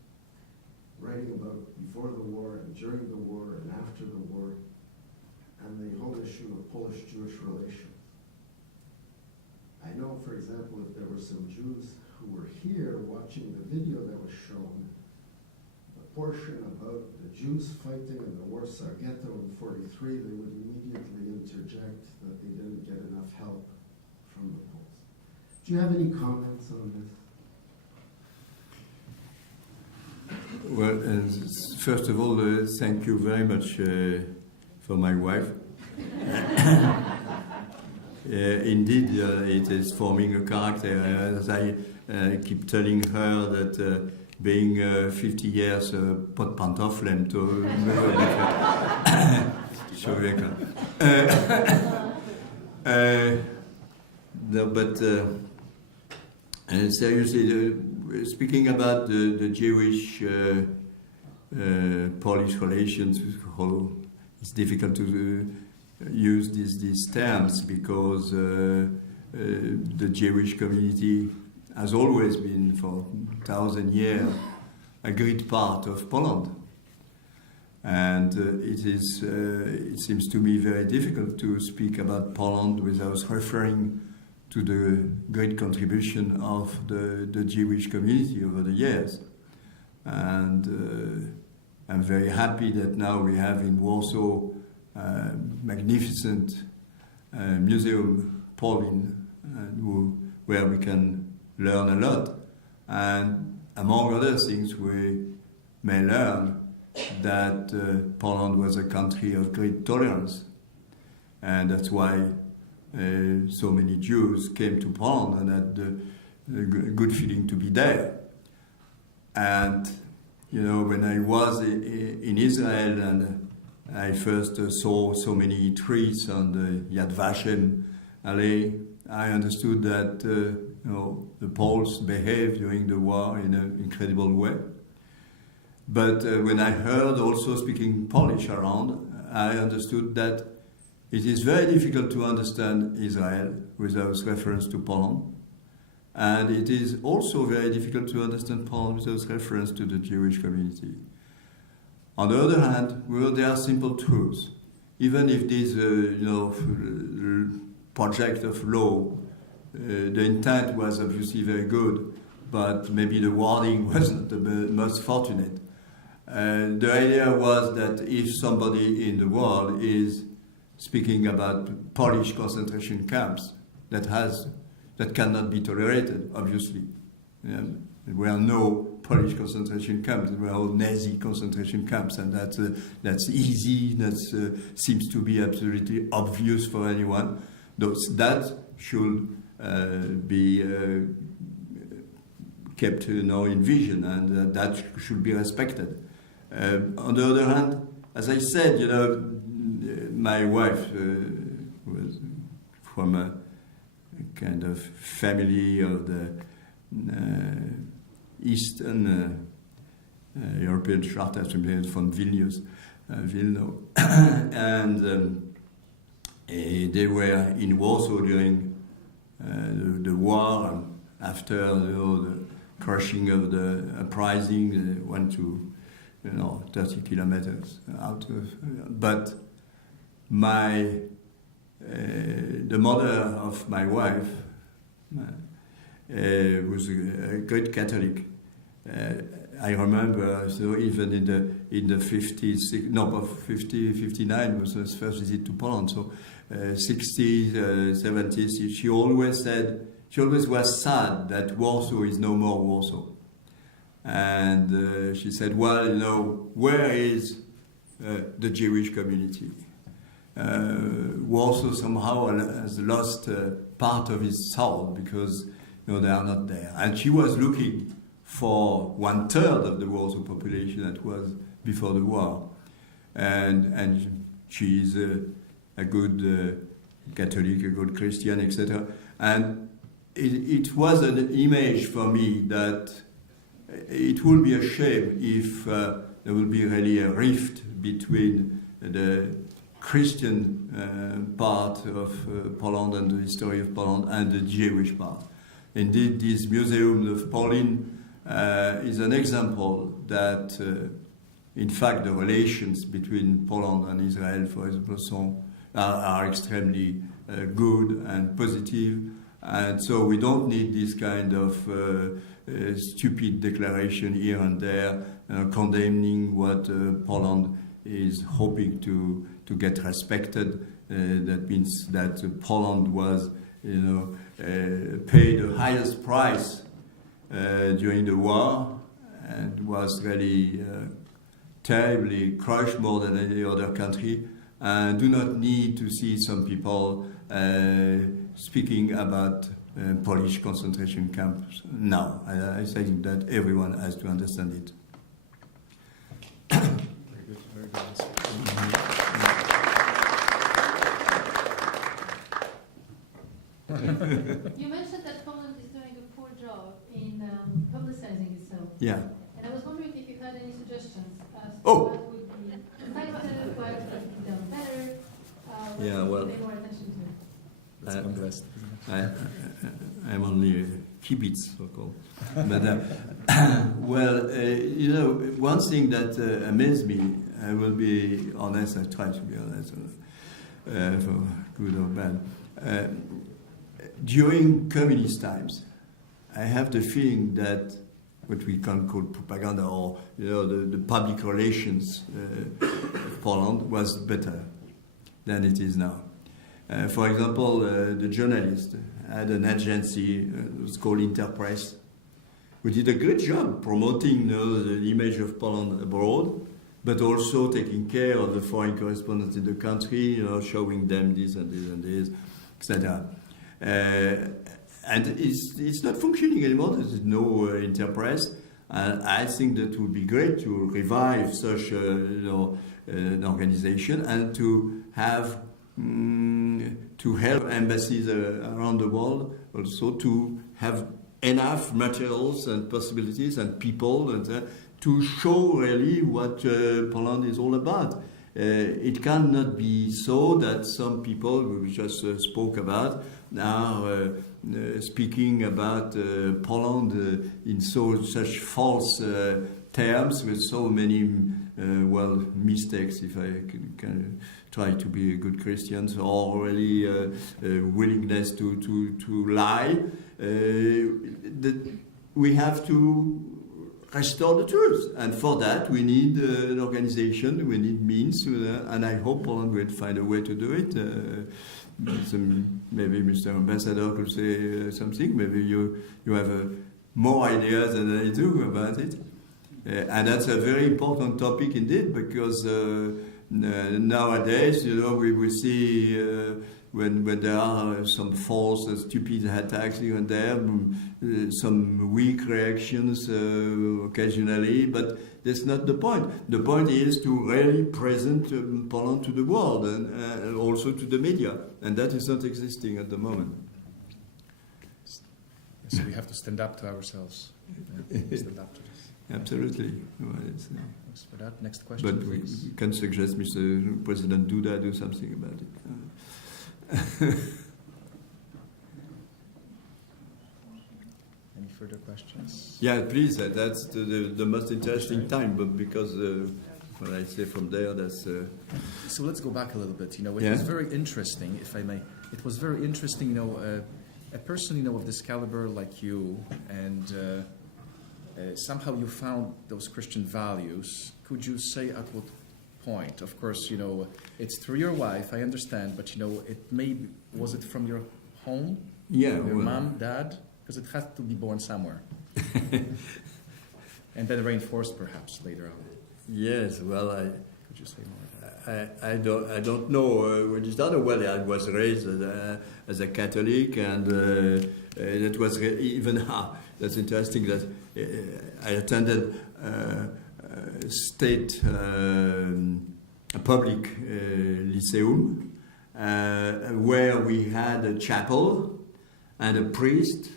writing about before the war and during the war and after the war and the whole issue of Polish-Jewish relations. I know, for example, if there were some Jews who were here watching the video that was shown, the portion about the Jews fighting in the Warsaw Ghetto in 1943, they would immediately interject that they didn't get enough help from the Poles. Do you have any comments on this? Well, first of all, thank you very much for my wife. Indeed, it is forming a character. As I keep telling her that being 50 years pod pantoflem to człowieka. No, but seriously, speaking about the Jewish Polish relations, it's difficult to use these terms because the Jewish community has always been for 1,000 years a great part of Poland. And it seems to me very difficult to speak about Poland without referring to the great contribution of the Jewish community over the years. And I'm very happy that now we have in Warsaw a magnificent museum, Polin, where we can learn a lot. And among other things, we may learn that Poland was a country of great tolerance. And that's why so many Jews came to Poland and had a good feeling to be there. And, you know, when I was in Israel and I first saw so many trees on the Yad Vashem alley, I understood that the Poles behaved during the war in an incredible way. But when I heard also speaking Polish around, I understood that it is very difficult to understand Israel without reference to Poland. And it is also very difficult to understand Poland without reference to the Jewish community. On the other hand, there are simple truths. Even if this project of law, the intent was obviously very good, but maybe the wording wasn't the most fortunate. The idea was that if somebody in the world is speaking about Polish concentration camps, that cannot be tolerated, obviously. There were no Polish concentration camps, there were all Nazi concentration camps, and that's easy, that seems to be absolutely obvious for anyone. That should be kept in vision, and that should be respected. On the other hand, as I said, my wife was from a kind of family of the Eastern European Charter from Vilnius, Vilno, and They were in Warsaw during the war, and after the crushing of the uprising, they went to 30 kilometers out of. But the mother of my wife was a great Catholic. I remember, so even in the 59 was his first visit to Poland. So 60s, 70s, she always was sad that Warsaw is no more Warsaw. And she said, well, where is the Jewish community? Warsaw somehow has lost part of its soul because they are not there. And she was looking for 1/3 of the Warsaw population that was before the war. And she is a good Catholic, a good Christian, etc. And it was an image for me that it would be a shame if there would be really a rift between the Christian part of Poland and the history of Poland and the Jewish part. Indeed, this Museum of Poland is an example that, in fact, the relations between Poland and Israel, for example, are extremely good and positive. And so we don't need this kind of stupid declaration here and there condemning what Poland is hoping to get respected. That means that Poland was, paid the highest price during the war and was really terribly crushed more than any other country. And do not need to see some people speaking about Polish concentration camps now. I think that everyone has to understand it. Very good, very good answer. You mentioned that Poland is doing a poor job in publicizing itself. Yeah. And I was wondering if you had any suggestions as to Oh. what would be effective, what could be done better, what Yeah, should well, we pay more attention to. That's one blessed, isn't it? I'm only a kibitz, so-called. But, one thing that amazed me, I will be honest, I try to be honest, for good or bad. During communist times, I have the feeling that what we can call propaganda, or the public relations of Poland was better than it is now. For example, the journalist had an agency, it was called Interpress, who did a good job promoting the image of Poland abroad, but also taking care of the foreign correspondents in the country, showing them this and this and this, etc. And it's not functioning anymore. There's no Interpress. And I think that would be great to revive such an organization and to have to help embassies around the world also to have enough materials and possibilities and people to show really what Poland is all about. It cannot be so that some people we just spoke about are speaking about Poland in such false terms with so many mistakes, if I can try to be a good Christian, or really willingness to lie. We have to restore the truth, and for that we need an organization, we need means, and I hope Poland will find a way to do it. Maybe Mr. Ambassador could say something. Maybe you have more ideas than I do about it. And that's a very important topic indeed, because nowadays, we see when there are some false, stupid attacks here and there, some weak reactions occasionally, but that's not the point. The point is to really present Poland to the world and also to the media, and that is not existing at the moment. So we have to stand up to ourselves. Stand up to this. Absolutely. Well, Thanks for that. Next question, but we please. can suggest Mr. President Duda do something about it. Any further questions? Yeah, please. That's the most interesting time, but because when I say from there, that's. So let's go back a little bit. It Yeah. was very interesting, if I may. It was very interesting, a person, of this caliber like you, and somehow you found those Christian values. Could you say at what point? Of course, it's through your wife, I understand, but was it from your home? Yeah. Your well, mom, dad? Because it had to be born somewhere. And then reinforced perhaps later on. Yes. Well, Could you say more about that? I don't know when it started. Well, I was raised as a Catholic, and that was even that's interesting that I attended state public lyceum where we had a chapel and a priest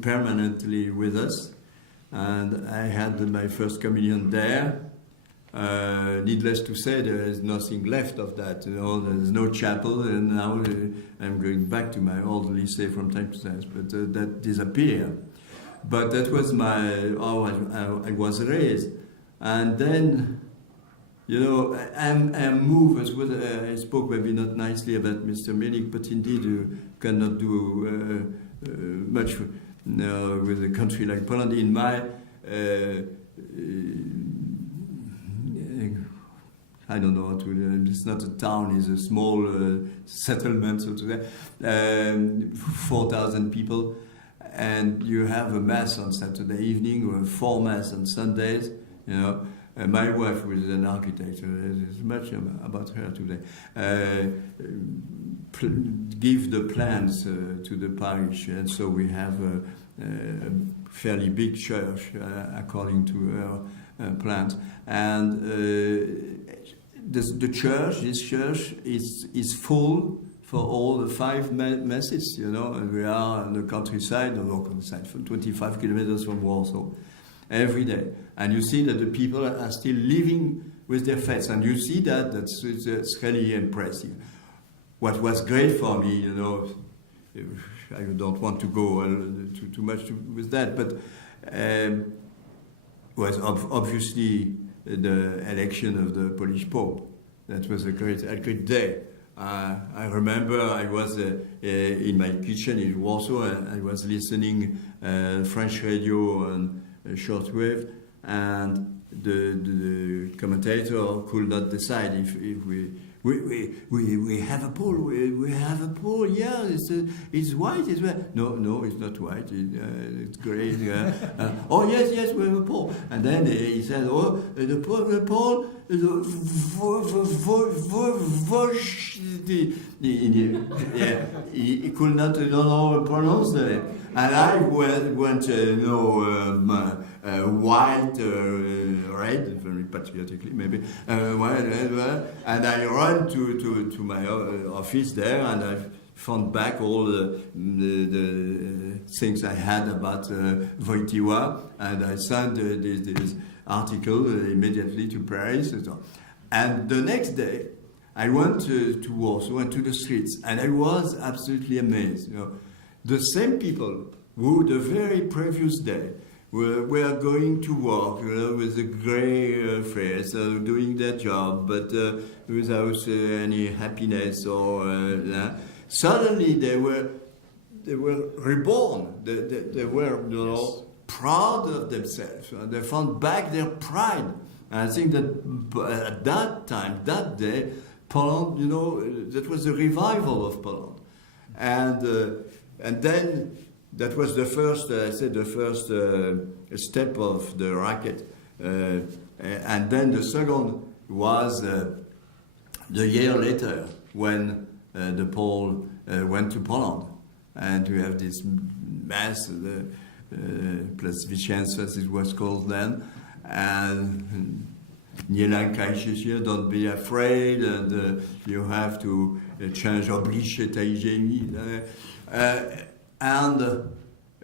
permanently with us, and I had my first communion there. Needless to say, there is nothing left of that. There's no chapel, and now I'm going back to my old lycée from time to time, but that disappeared. But that was how I was raised. And then, I moved as well. I spoke maybe not nicely about Mr. Melik, but indeed you cannot do much with a country like Poland. In my I don't know how to. It's not a town; it's a small settlement, so to say. 4,000 people, and you have a mass on Saturday evening or 4 mass on Sundays. My wife was an architect. There's much about her today. Give the plans to the parish, and so we have a fairly big church according to her plans, and. This church is full for all the 5 masses, and we are on the countryside, from 25 kilometers from Warsaw, every day. And you see that the people are still living with their faith, and you see that's really impressive. What was great for me, I don't want to go too much with that, but was obviously the election of the Polish Pope. That was a great day. I remember I was in my kitchen in Warsaw, and I was listening French radio on shortwave, and the commentator could not decide if we have a pole. We have a pole. Yeah, it's white. It's red. No, it's not white. It's grey. Oh yes, we have a pole. And then he said, oh, the pole. He could not pronounce it. And I went white, red, very patriotically maybe, white, red, and I ran to my office there, and I found back all the things I had about Wojtyła, and I sent this article immediately to Paris. And the next day, I went to Warsaw and to the streets, and I was absolutely amazed. The same people who the very previous day were going to work, with a grey face, doing their job, but without any happiness or suddenly they were reborn. They were, proud of themselves. They found back their pride. And I think that at that time, that day, Poland, that was the revival of Poland, and then that was the first, step of the racket, and then the second was the year later when the Pope went to Poland, and we have this mass, Place Zwycięstwa, as it was called then, and nie lękaj się, don't be afraid, and you have to change oblicze tej ziemi. And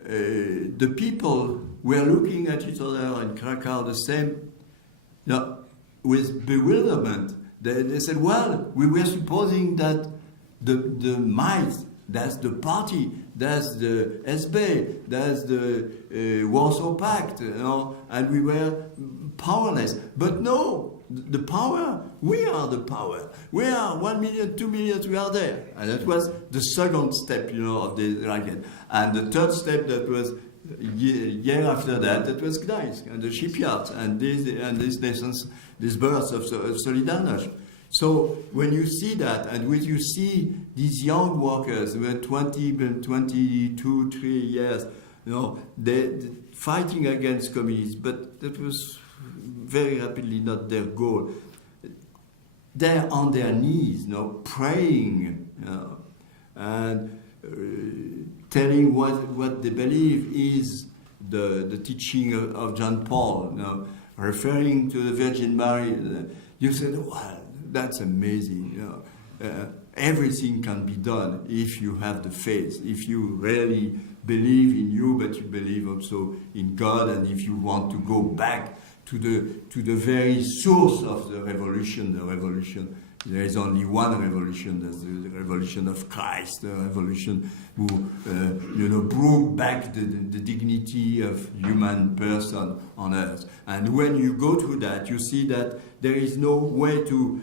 the people were looking at each other in Krakow the same, with bewilderment. They said, well, we were supposing that the might, that's the party, that's the SB, that's the Warsaw Pact, you know, and we were powerless. But no, the power, we are the power. We are 1 million, 2 million, we are there. And that was the second step, you know, of the racket. And the third step that was year after that was Gdańsk and the shipyards and this lessons, this birth of Solidarność. So when you see that, and when you see these young workers who were 22, 3 years, you know, they fighting against communists, but that was very rapidly not their goal. They're on their knees, you know, praying, you know, and telling what they believe is the teaching of John Paul, you know, referring to the Virgin Mary. You said, well, that's amazing. You know, everything can be done if you have the faith, if you really believe in you, but you believe also in God, and if you want to go back to the very source of the revolution. The revolution. There is only one revolution. That's the revolution of Christ. The revolution who, brought back the dignity of human person on earth. And when you go through that, you see that there is no way to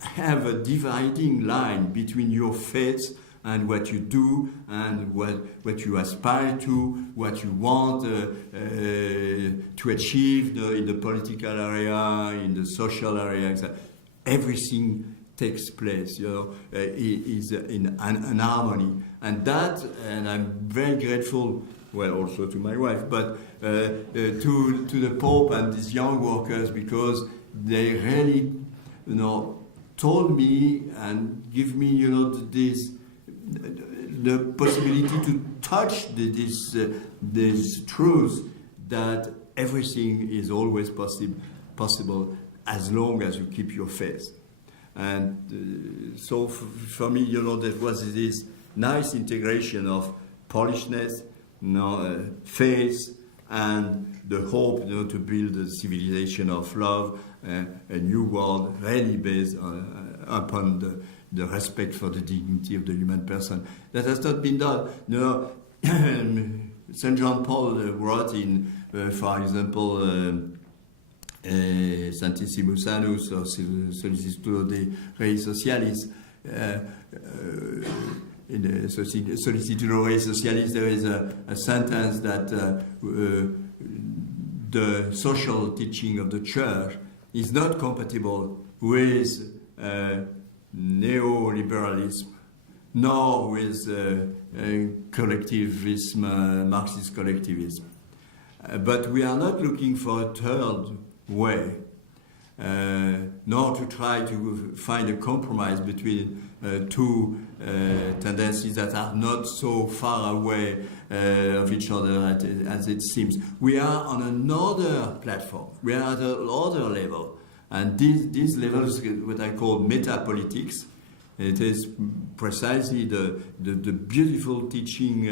have a dividing line between your faith and what you do, and what you aspire to, what you want to achieve in the political area, in the social area, etc. Everything takes place, you know, is in an harmony. And I'm very grateful, well, also to my wife, but to the Pope and these young workers, because they really, you know, told me and give me, you know, the possibility to touch this truth that everything is always possible as long as you keep your faith. And so for me, you know, there was this nice integration of Polishness, you know, faith, and the hope, you know, to build a civilization of love, a new world really based upon the respect for the dignity of the human person. That has not been done. You know, St. John Paul wrote in, for example, Santissimus Annus or Sollicitudo de Rei Socialis. In the Sollicitudo Rei Socialis, there is a sentence that the social teaching of the Church is not compatible with neoliberalism, nor with collectivism, Marxist collectivism. But we are not looking for a third way, nor to try to find a compromise between two tendencies that are not so far away of each other as it seems. We are on another platform. We are at another level. And these levels, what I call meta-politics, it is precisely the beautiful teaching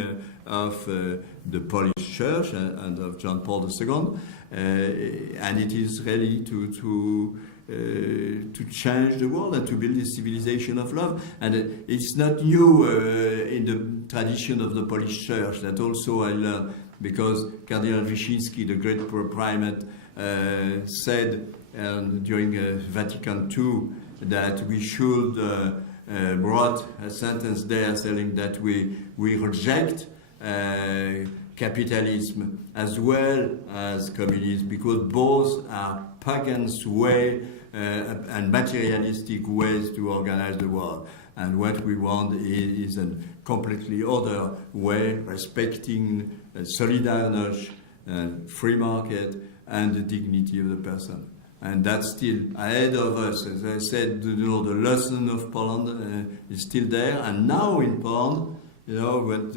of the Polish Church and of John Paul II, and it is really to change the world and to build a civilization of love. And it's not new in the tradition of the Polish Church. That also I learned because Cardinal Wyszynski, the great primate, said during Vatican II that we should brought a sentence there saying that we reject capitalism as well as communism, because both are pagan's way and materialistic ways to organize the world. And what we want is a completely other way, respecting Solidarność and free market and the dignity of the person. And that's still ahead of us. As I said, you know, the lesson of Poland is still there. And now in Poland, you know, when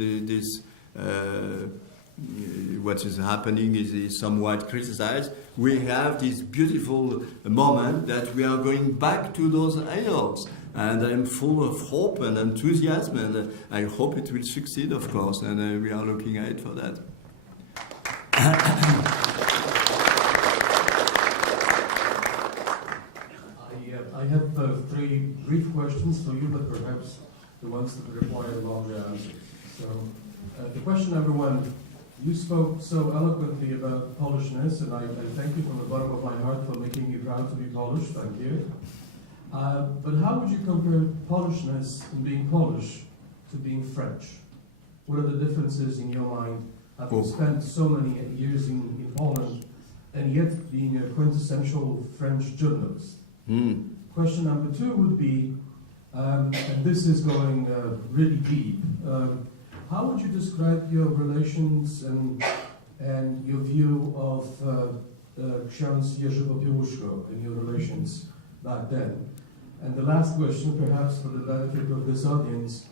what is happening is somewhat criticized. We have this beautiful moment that we are going back to those ideals. And I'm full of hope and enthusiasm, and I hope it will succeed, of course. And we are looking ahead for that. I have three brief questions for you, but perhaps the ones that require longer answers. So, the question number one, you spoke so eloquently about Polishness, and I thank you from the bottom of my heart for making me proud to be Polish. Thank you. But how would you compare Polishness and being Polish to being French? What are the differences in your mind, having spent so many years in Poland, and yet being a quintessential French journalist? Question number two would be, and this is going really deep, how would you describe your relations and your view of Ksiądz Jerzy Popiełuszko and your relations back then? And the last question, perhaps for the benefit of this audience,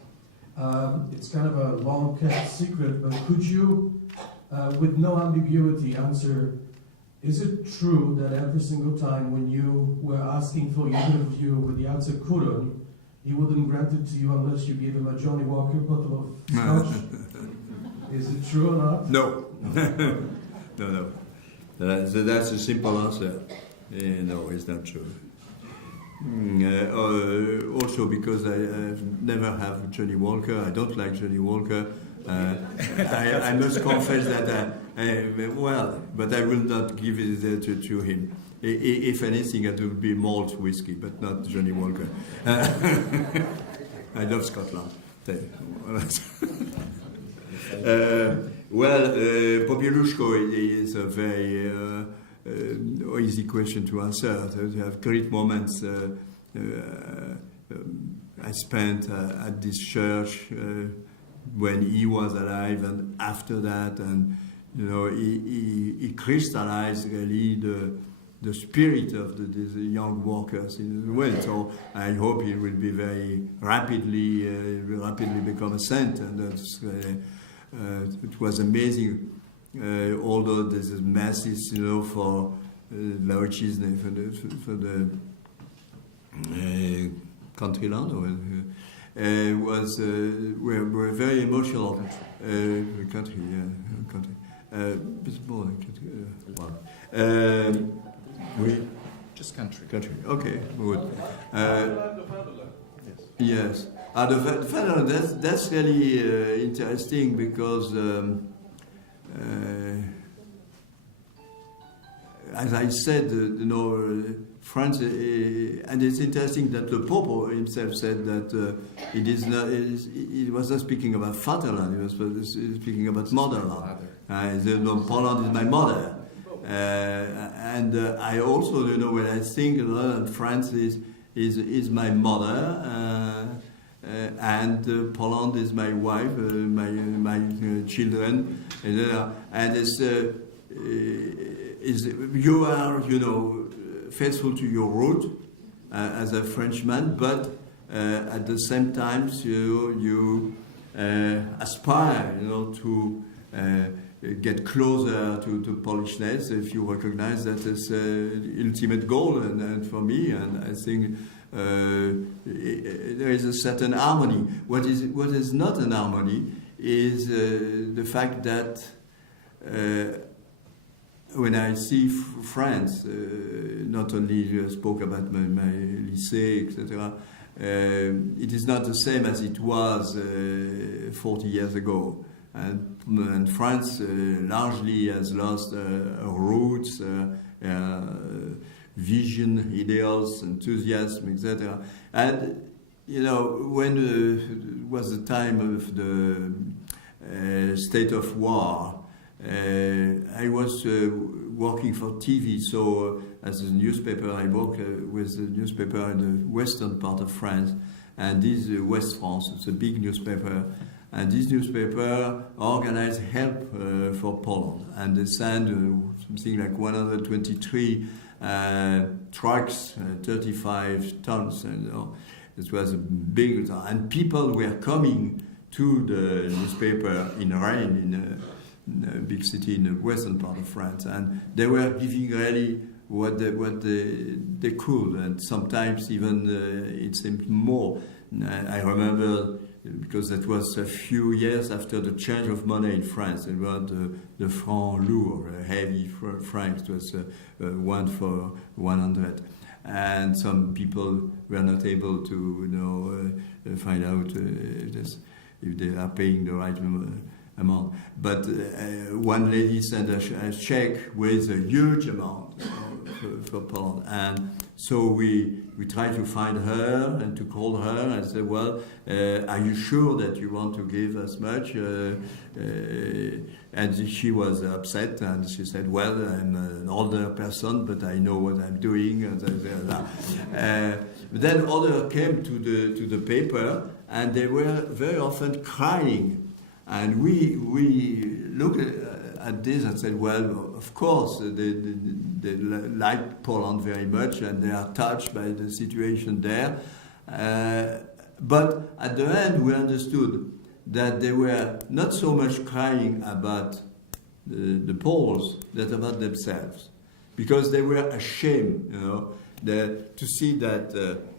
it's kind of a long-kept secret, but could you, with no ambiguity, answer, is it true that every single time when you were asking for your interview with the answer Kurun, he wouldn't grant it to you unless you gave him a Johnny Walker bottle of scotch? Is it true or not? No. No. That's a simple answer. No, it's not true. Also because I never have Johnny Walker. I don't like Johnny Walker. I must confess that but I will not give it to him. If anything, it will be malt whiskey, but not Johnny Walker. I love Scotland. Popiełuszko is a very easy question to answer. You have great moments. I spent at this church when he was alive, and after that, and he crystallized really the spirit of these young workers in a way. So I hope he will be very rapidly become a saint, and it was amazing. Although there's masses, for Laochizne, for the country land, were very emotional. Country. It's more country. Just country. Country. Okay, good. Yes. The fatherland. That's really interesting because. As I said, France, and it's interesting that the Pope himself said that he was not speaking about fatherland, he was speaking about motherland. Poland is my mother. And I also, when I think France is my mother, and Poland is my wife, my children, and it's you are faithful to your root as a Frenchman, but at the same time you aspire to get closer to Polishness if you recognize that as the ultimate goal, and for me, and I think. There is a certain harmony. What is not an harmony is the fact that when I see France, not only spoke about my lycée, etc., it is not the same as it was 40 years ago. And France largely has lost her roots, vision, ideals, enthusiasm, etc. And when it was the time of the state of war, I was working for TV. So as a newspaper, I worked with a newspaper in the western part of France, and this West France. It's a big newspaper, and this newspaper organized help for Poland, and they sent something like 123. Trucks, 35 tons, and it was a big, and people were coming to the newspaper in rain in a big city in the western part of France, and they were giving really what they could, and sometimes even it seemed more. I remember, because that was a few years after the change of money in France, it was the franc lourd, heavy francs. It was 1 for 100. and some people were not able to find out if they are paying the right amount. But one lady sent a check with a huge amount for Poland, and so we tried to find her and to call her and say, well, are you sure that you want to give as much? And she was upset, and she said, well, I'm an older person, but I know what I'm doing. But then others came to the paper, and they were very often crying. And we looked at this and said, well, of course, they like Poland very much, and they are touched by the situation there. But at the end, we understood that they were not so much crying about the Poles, that about themselves, because they were ashamed, to see that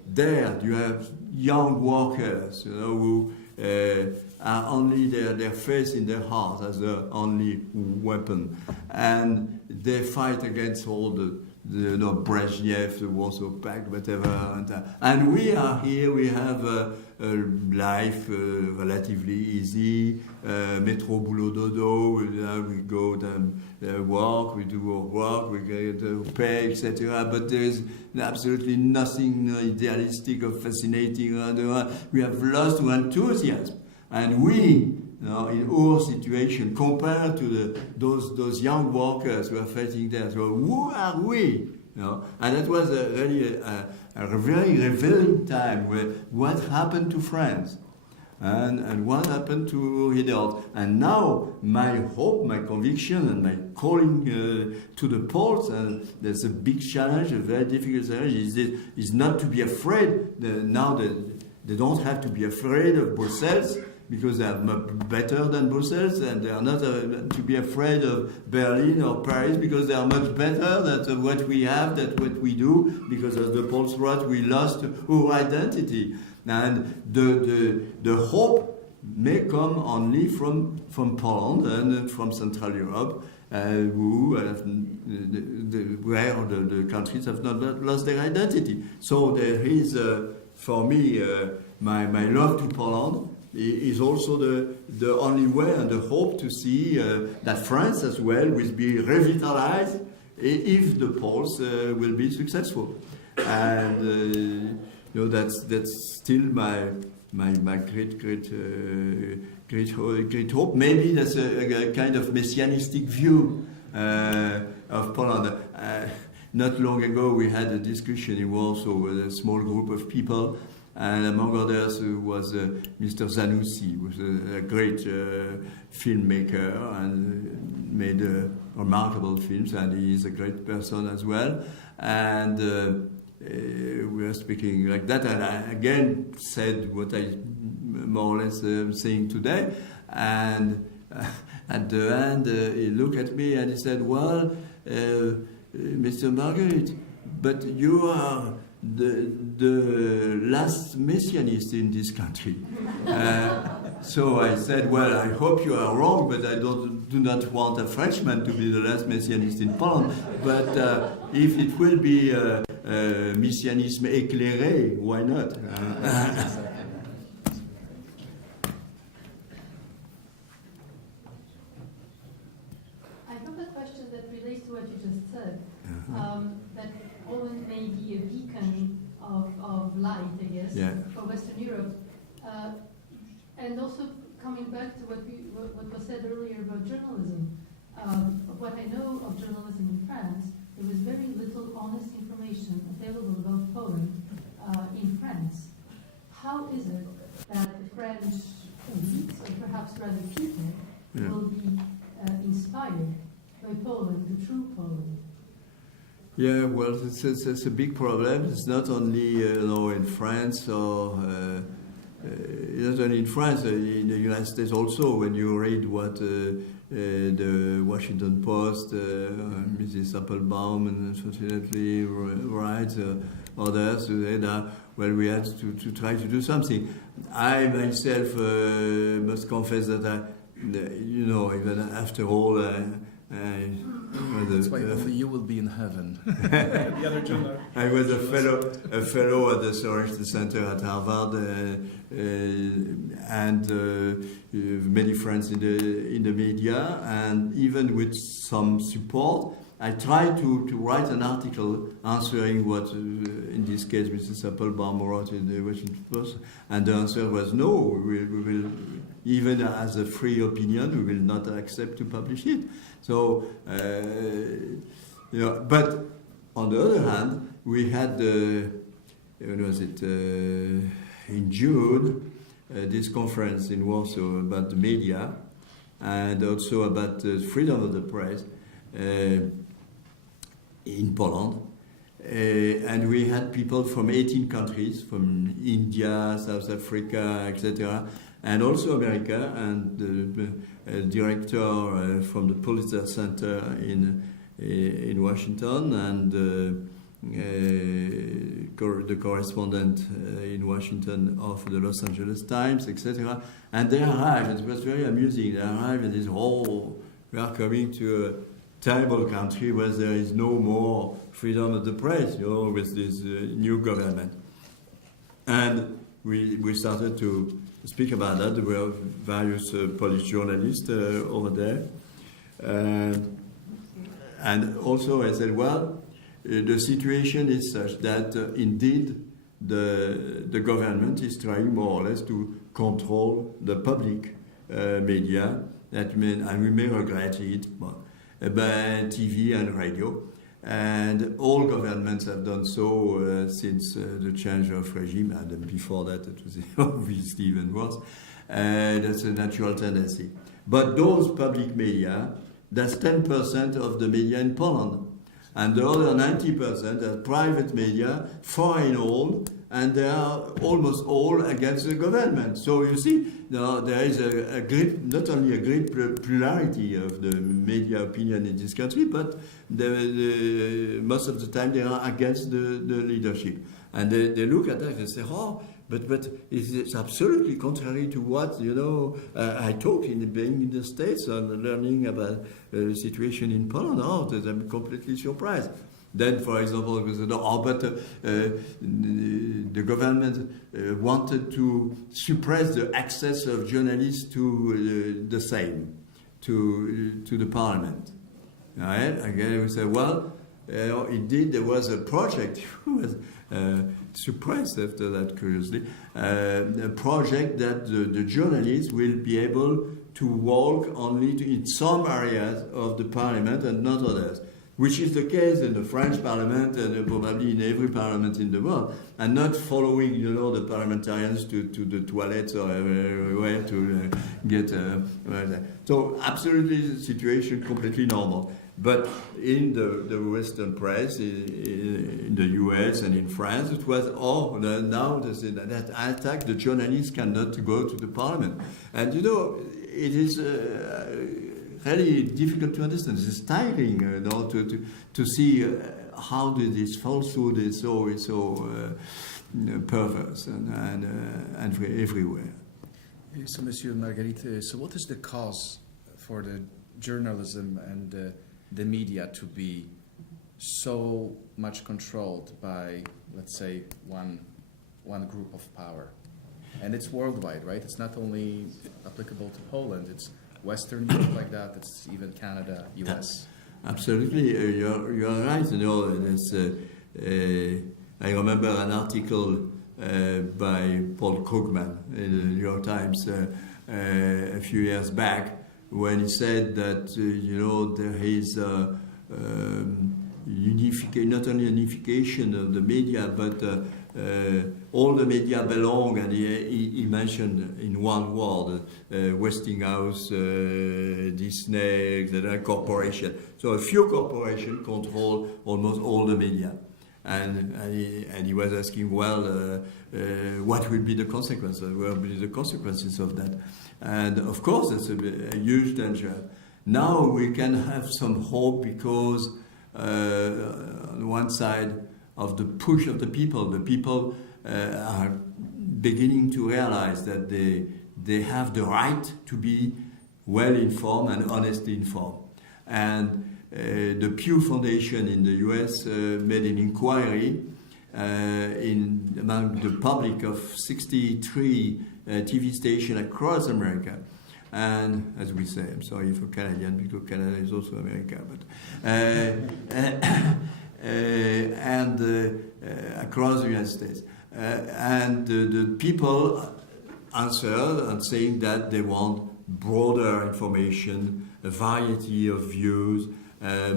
there you have young workers, who are only their faith in their heart as the only weapon, and they fight against all the Brezhnev, the Warsaw Pact, whatever. And we are here, we have a life relatively easy, metro, boulot, dodo, we go and work, we do our work, we get pay, etc. But there is absolutely nothing idealistic or fascinating. We have lost enthusiasm. And we, in our situation, compared to those young workers who are fighting there, so who are we? And that was really a very revealing time where what happened to France and what happened to Hitler. And now my hope, my conviction, and my calling to the Poles, and there's a big challenge, a very difficult challenge, is not to be afraid. Now they don't have to be afraid of Brussels, because they are much better than Brussels, and they are not to be afraid of Berlin or Paris, because they are much better than what we have, than what we do, because as the Poles wrote, we lost our identity. And the hope may come only from Poland and from Central Europe, where the countries have not lost their identity. So there is, for me, my love to Poland is also the only way and the hope to see that France as well will be revitalized if the Poles will be successful. And that's still my great hope. Maybe that's a kind of messianistic view of Poland. Not long ago we had a discussion in Warsaw with a small group of people, and among others was Mr. Zanussi, who was a great filmmaker and made remarkable films, and he is a great person as well. And we were speaking like that, and I again said what I more or less am saying today. And at the end, he looked at me and he said, well, Mr. Margueritte, but you are the last messianist in this country. So I said, well, I hope you are wrong, but I do not want a Frenchman to be the last messianist in Poland. But if it will be messianisme éclairé, why not? I have a question that relates to what you just said. That Poland may be a beacon of light, I guess, for Western Europe. And also coming back to what was said earlier about journalism. What I know of journalism in France, there was very little honest information available about Poland in France. How is it that the French elites, or perhaps rather people, will be inspired by Poland, the true Poland? Yeah, well, it's a big problem. It's not only in France or not only in France, in the United States also. When you read what the Washington Post, Mrs. Applebaum, and unfortunately writes, others say that, well, we had to try to do something. I myself must confess that even after all, That's why you will be in heaven. The other two are. I was a fellow at the Soros Center at Harvard, and many friends in the media, and even with some support, I tried to write an article answering what, in this case, Mrs. Applebaum wrote in the Washington Post, and the answer was no. We will, even as a free opinion, we will not accept to publish it. So, but on the other hand, we had, when was it, in June, this conference in Warsaw about the media, and also about freedom of the press in Poland. And we had people from 18 countries, from India, South Africa, etc., and also America, and the director from the Pulitzer Center in Washington, and the correspondent in Washington of the Los Angeles Times, etc. And they arrived. It was very amusing. They arrived, and this we are coming to a terrible country where there is no more freedom of the press, with this new government. And we started to speak about that. There were various Polish journalists over there. And also I said, well, the situation is such that indeed the government is trying more or less to control the public media. That means, and we may regret it, but TV and radio. And all governments have done so since the change of regime, and before that it was obviously even worse. That's a natural tendency. But those public media, that's 10% of the media in Poland. And the other 90% are private media, foreign owned, and they are almost all against the government. So you see, there is a great, not only a great plurality of the media opinion in this country, but most of the time they are against the leadership. And they look at that and say, oh, but it's absolutely contrary to what, I talk being in the States and learning about the situation in Poland. Oh, I'm completely surprised. Then, for example, we said, the government wanted to suppress the access of journalists to the Sejm, to the parliament. Right? Again, we said, well, indeed, there was a project, was suppressed after that, curiously, a project that the journalists will be able to walk only in some areas of the parliament and not others, which is the case in the French parliament and probably in every parliament in the world, and not following, the parliamentarians to the toilets or everywhere to get... So absolutely the situation completely normal. But in the Western press, in the US and in France, it was, now that attack, the journalists cannot go to the parliament. And, it is... really difficult to understand. It's tiring, to see how this falsehood is so perverse and everywhere. So, Monsieur Margueritte, so what is the cause for the journalism and the media to be so much controlled by, let's say, one group of power? And it's worldwide, right? It's not only applicable to Poland. It's Western Europe like that. It's even Canada, US. Absolutely, you're right. I remember an article by Paul Krugman in the New York Times a few years back, when he said that there is not only unification of the media, but all the media belong, and he mentioned in one word, Westinghouse, Disney, etc., corporation. So a few corporations control almost all the media. And he was asking, what will be the consequences? What will be the consequences of that? And of course, it's a huge danger. Now we can have some hope because on one side of the push of the people are beginning to realize that they have the right to be well informed and honestly informed. And the Pew Foundation in the US made an inquiry among the public of 63 TV stations across America. And as we say, I'm sorry for Canadian because Canada is also America, but across the United States. And the people answered and saying that they want broader information, a variety of views,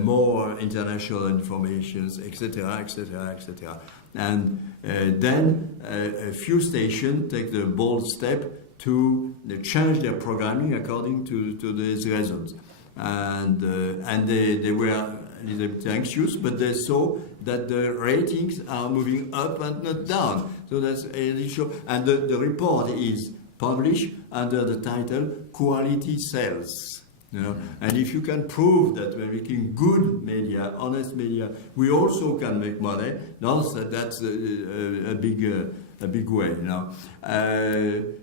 more international information, etc., etc., etc. And then a few stations take the bold step to change their programming according to these results. And they were a little bit anxious, but they saw that the ratings are moving up and not down. So that's an issue. And the report is published under the title Quality Sells. You know? And if you can prove that we're making good media, honest media, we also can make money. No, so that's a big way. You know?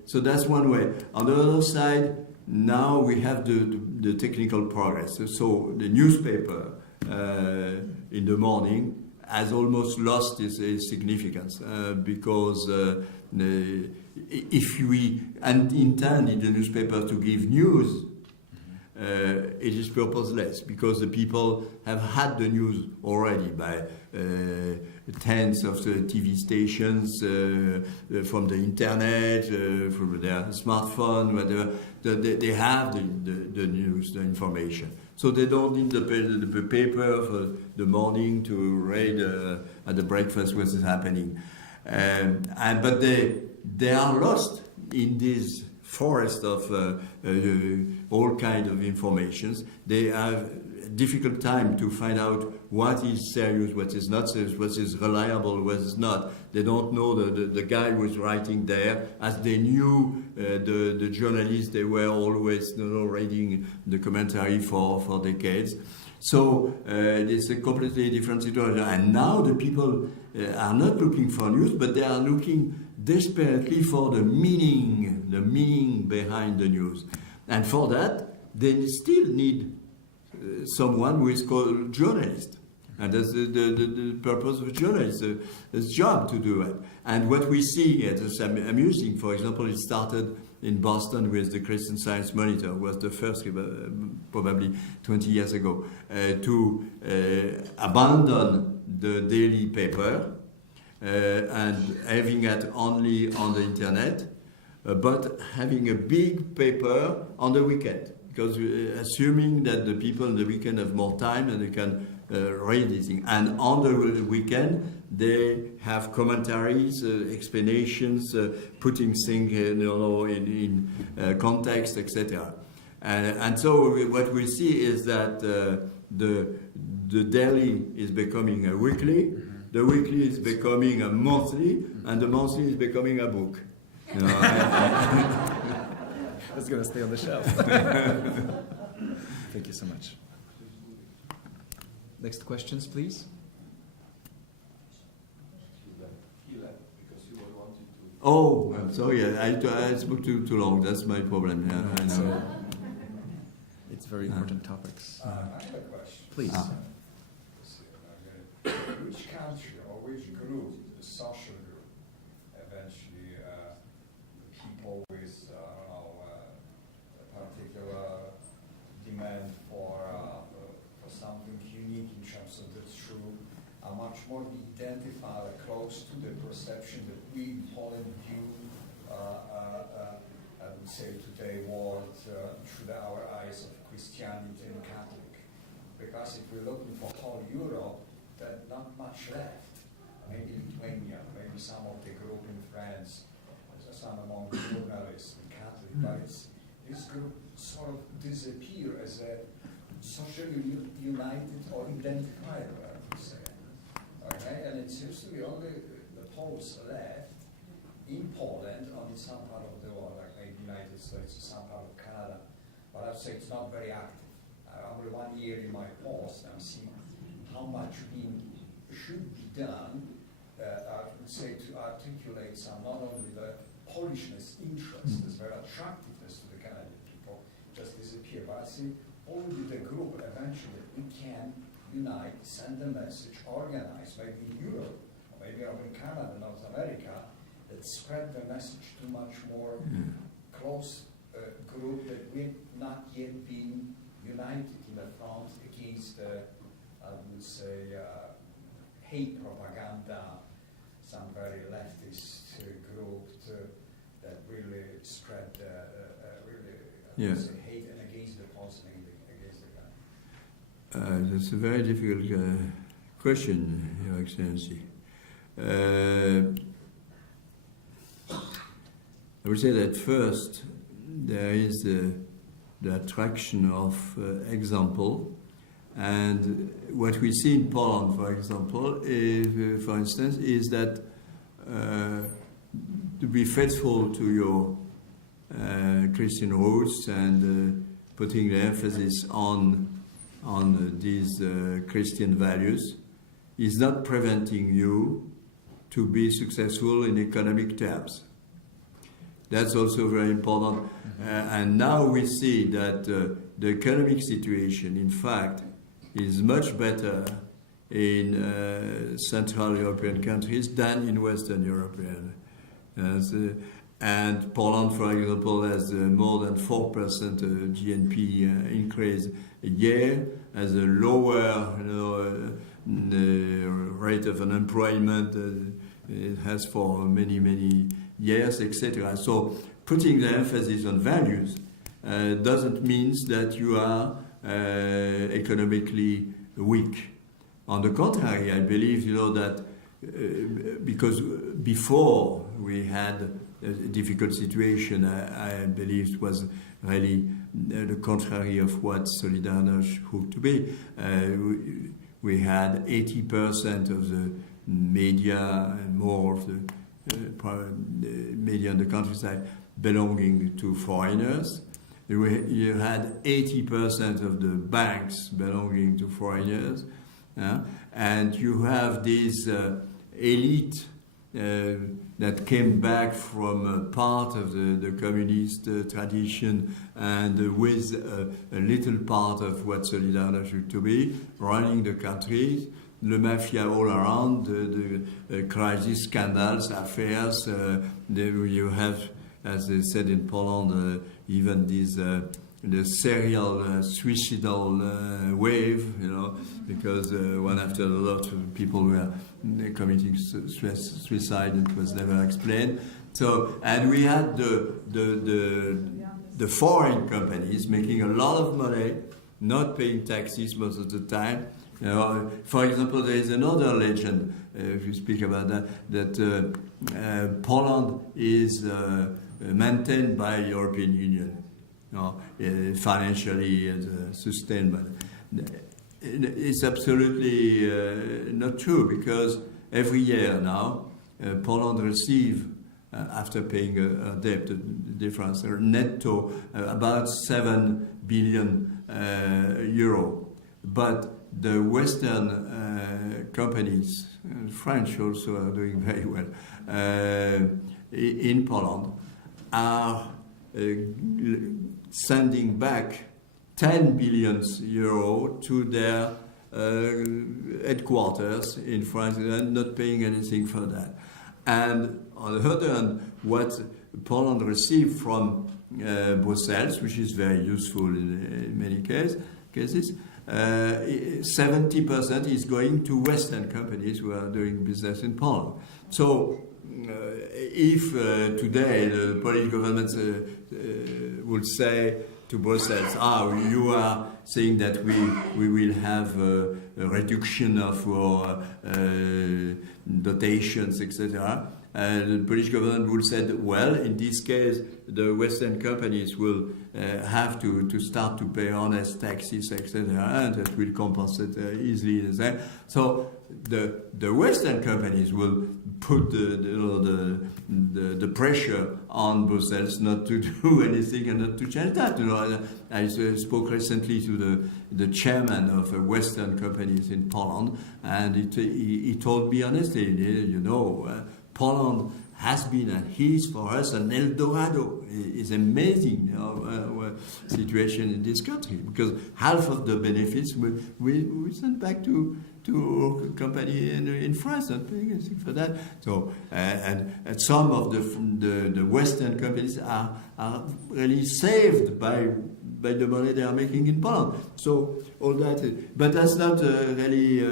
So that's one way. On the other side, now we have the technical progress. So the newspaper in the morning has almost lost its significance because if we intend in the newspaper to give news, it is purposeless because the people have had the news already by tens of TV stations, from the internet, from their smartphone, whatever. They have the news, the information. So they don't need the paper for the morning to read at the breakfast what is happening. But they are lost in this forest of all kinds of informations. They have a difficult time to find out what is serious, what is not serious, what is reliable, what is not. They don't know the guy who is writing there, as they knew the journalists. They were always reading the commentary for decades. So it's a completely different situation. And now the people are not looking for news, but they are looking desperately for the meaning behind the news. And for that, they still need someone who is called journalist. And that's the purpose of a journalist, his job to do it. And what we see, it's amusing, for example, it started in Boston with the Christian Science Monitor, was the first, probably 20 years ago, to abandon the daily paper and having it only on the internet, but having a big paper on the weekend, because assuming that the people on the weekend have more time and they can read this thing. And on the weekend, they have commentaries, explanations, putting things in context, etc. And so what we see is that the daily is becoming a weekly, the weekly is becoming a monthly, and the monthly is becoming a book. You know, That's going to stay on the shelf. Thank you so much. Next questions, please. Oh, I'm sorry. I spoke too long. That's my problem. Yeah, I know. It's very important topics. I have a question. Please. Which country or which group, the social group, eventually people with a particular demand for something unique in terms of the truth are much more identified close to the perception that we in Poland view, I would say today, world through our eyes of Christianity and Catholic. Because if we're looking for whole Europe, there's not much left. Maybe Lithuania, maybe some of the group in France, some among journalists and Catholic, but this group sort of disappear as a socially united or identified, I would say. Okay? And it seems to be only the Poles left in Poland, only some part of the world, like maybe United States, some part of Canada, but I'd say it's not very active. Only 1 year in my post, I'm seeing how much should be done, I would say, to articulate some, not only the Polishness interest, as very attractiveness to the Canadian people, just disappear. But I see only with the group eventually we can unite, send a message, organize, maybe in Europe, or maybe over in Canada, North America, that spread the message to much more close group that we've not yet been united in the front against, I would say, hate propaganda, some very leftist group that really spread really I would say, hate and against the Poles and against the guy. That's a very difficult question, Your Excellency. I would say that first there is the attraction of example, and what we see in Poland, for example, is, for instance, is that to be faithful to your Christian roots and putting the emphasis on these Christian values is not preventing you to be successful in economic terms. That's also very important. And now we see that the economic situation, in fact, is much better in Central European countries than in Western European. And Poland, for example, has more than 4% GNP increase a year, has a lower rate of unemployment it has for many, many years, etc. So putting the emphasis on values doesn't mean that you are economically weak. On the contrary, I believe that because before we had a difficult situation, I believe it was really the contrary of what Solidarność hoped to be. We had 80% of the media and more of the media in the countryside belonging to foreigners. You had 80% of the banks belonging to foreigners. And you have this elite that came back from part of the communist tradition and with a little part of what Solidarność used to be, running the countries, the mafia all around, the crisis, scandals, affairs. You have, as they said in Poland, even this the serial suicidal wave, because one after a lot of people were committing suicide. It was never explained. So, and we had the foreign companies making a lot of money, not paying taxes most of the time. For example, there is another legend, if you speak about that Poland is maintained by the European Union. Financially sustained, but it's absolutely not true, because every year now Poland receives, after paying a debt, the difference, netto about 7 billion euro. But the Western companies, French also are doing very well in Poland, are sending back 10 billion euro to their headquarters in France and not paying anything for that. And on the other hand, what Poland received from Brussels, which is very useful in many cases, 70% is going to Western companies who are doing business in Poland. So if today the Polish government would say to Brussels, you are saying that we will have a reduction of our dotations, etc., the Polish government would say, well, in this case, the Western companies will have to start to pay honest taxes, etc., and that will compensate easily. So the Western companies will put the pressure on Brussels not to do anything and not to change that. I spoke recently to the chairman of Western companies in Poland, and he told me honestly, Poland has been and is for us an Eldorado. It's amazing our situation in this country, because half of the benefits we send back to our company in France, not paying anything for that. So and some of the Western companies are really saved by the money they are making in Poland. So all that, but that's not really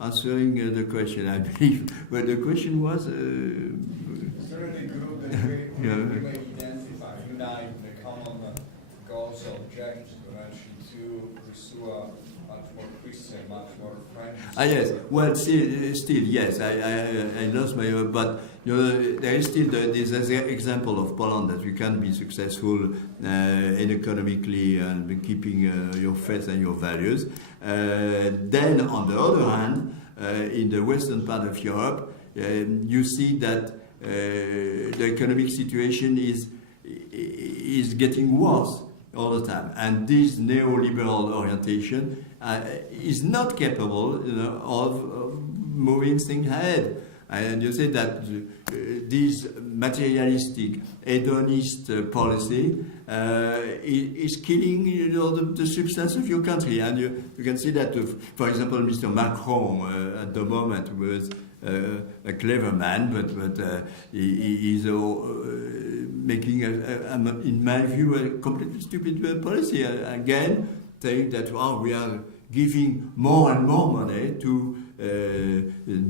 answering the question, I believe. But the question was. It's really good that we may identify, unite the common goals or objectives, but actually to pursue a much more Christian, much more French. Yes. Well, still, yes. I lost my. But there is still this example of Poland that we can be successful economically and keeping your faith and your values. Then, on the other hand, in the western part of Europe, you see that the economic situation is getting worse all the time, and this neoliberal orientation is not capable of moving things ahead. And you say that this materialistic, hedonist policy is killing the substance of your country. And you can see that, for example, Mr. Macron at the moment was a clever man, but he is making, in my view, a completely stupid policy. Again, saying that we are giving more and more money to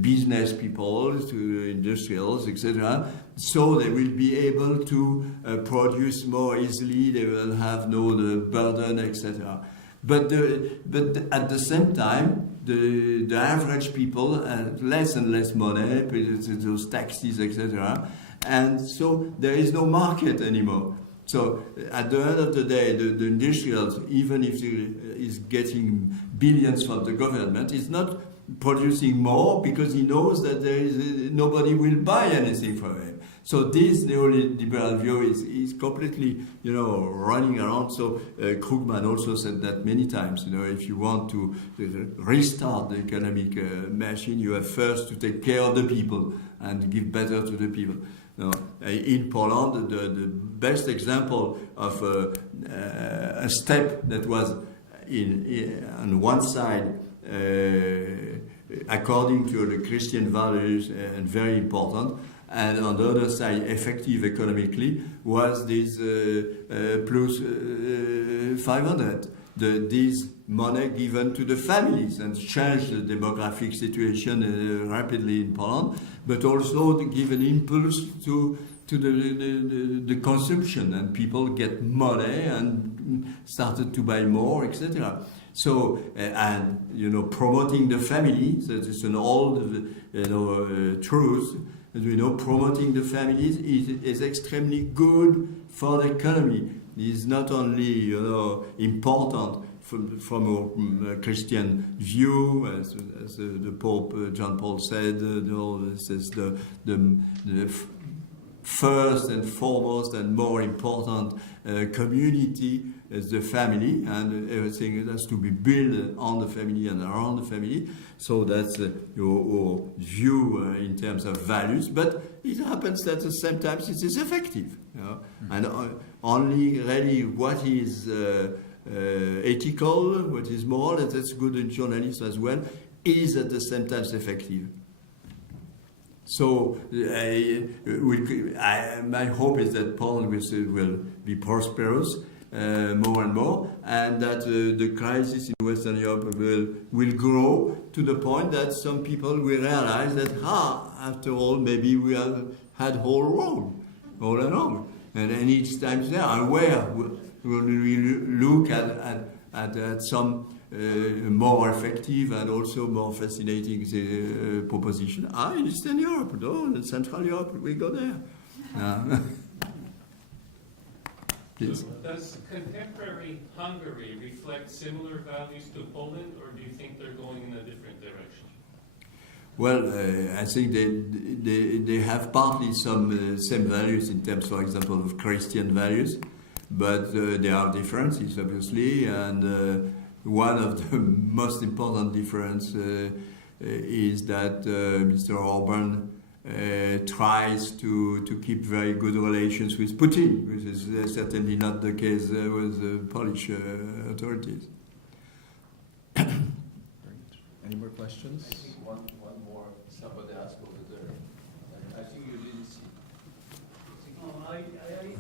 business people, to industrials, etc., so they will be able to produce more easily, they will have no burden, etc. But at the same time, the average people have less and less money, those taxes, etc., and so there is no market anymore. So at the end of the day, the industrials, even if he is getting billions from the government, is not producing more because he knows that nobody will buy anything from him. So this neoliberal view is completely, running around. So Krugman also said that many times. If you want to restart the economic machine, you have first to take care of the people and give better to the people. In Poland, the best example of a step that was on one side according to the Christian values and very important, and on the other side effective economically, was this plus 500. This money given to the families and changed the demographic situation rapidly in Poland, but also to give an impulse to the consumption, and people get money and started to buy more, etc. So and promoting the family, so it's an old truth. Promoting the families is extremely good for the economy. It's not only important from a Christian view, as the Pope John Paul said. This is the first and foremost and more important community is the family, and everything has to be built on the family and around the family. So that's your view in terms of values. But it happens that at the same time it is effective, and only really what is ethical, what is moral, and that's good in journalism as well, is at the same time effective. So my hope is that Poland will be prosperous more and more, and that the crisis in Western Europe will grow to the point that some people will realize that, after all, maybe we have had all along. And each time they are aware, we look at some more effective and also more fascinating proposition. In Eastern Europe, in Central Europe, we go there. Please. Does contemporary Hungary reflect similar values to Poland, or do you think they're going in a different direction? Well, I think they have partly some same values in terms, for example, of Christian values, but there are differences, obviously, and one of the most important difference is that Mr. Orban tries to keep very good relations with Putin, which is certainly not the case with the Polish authorities. Any more questions? I think one more somebody asked over there. I think you didn't see.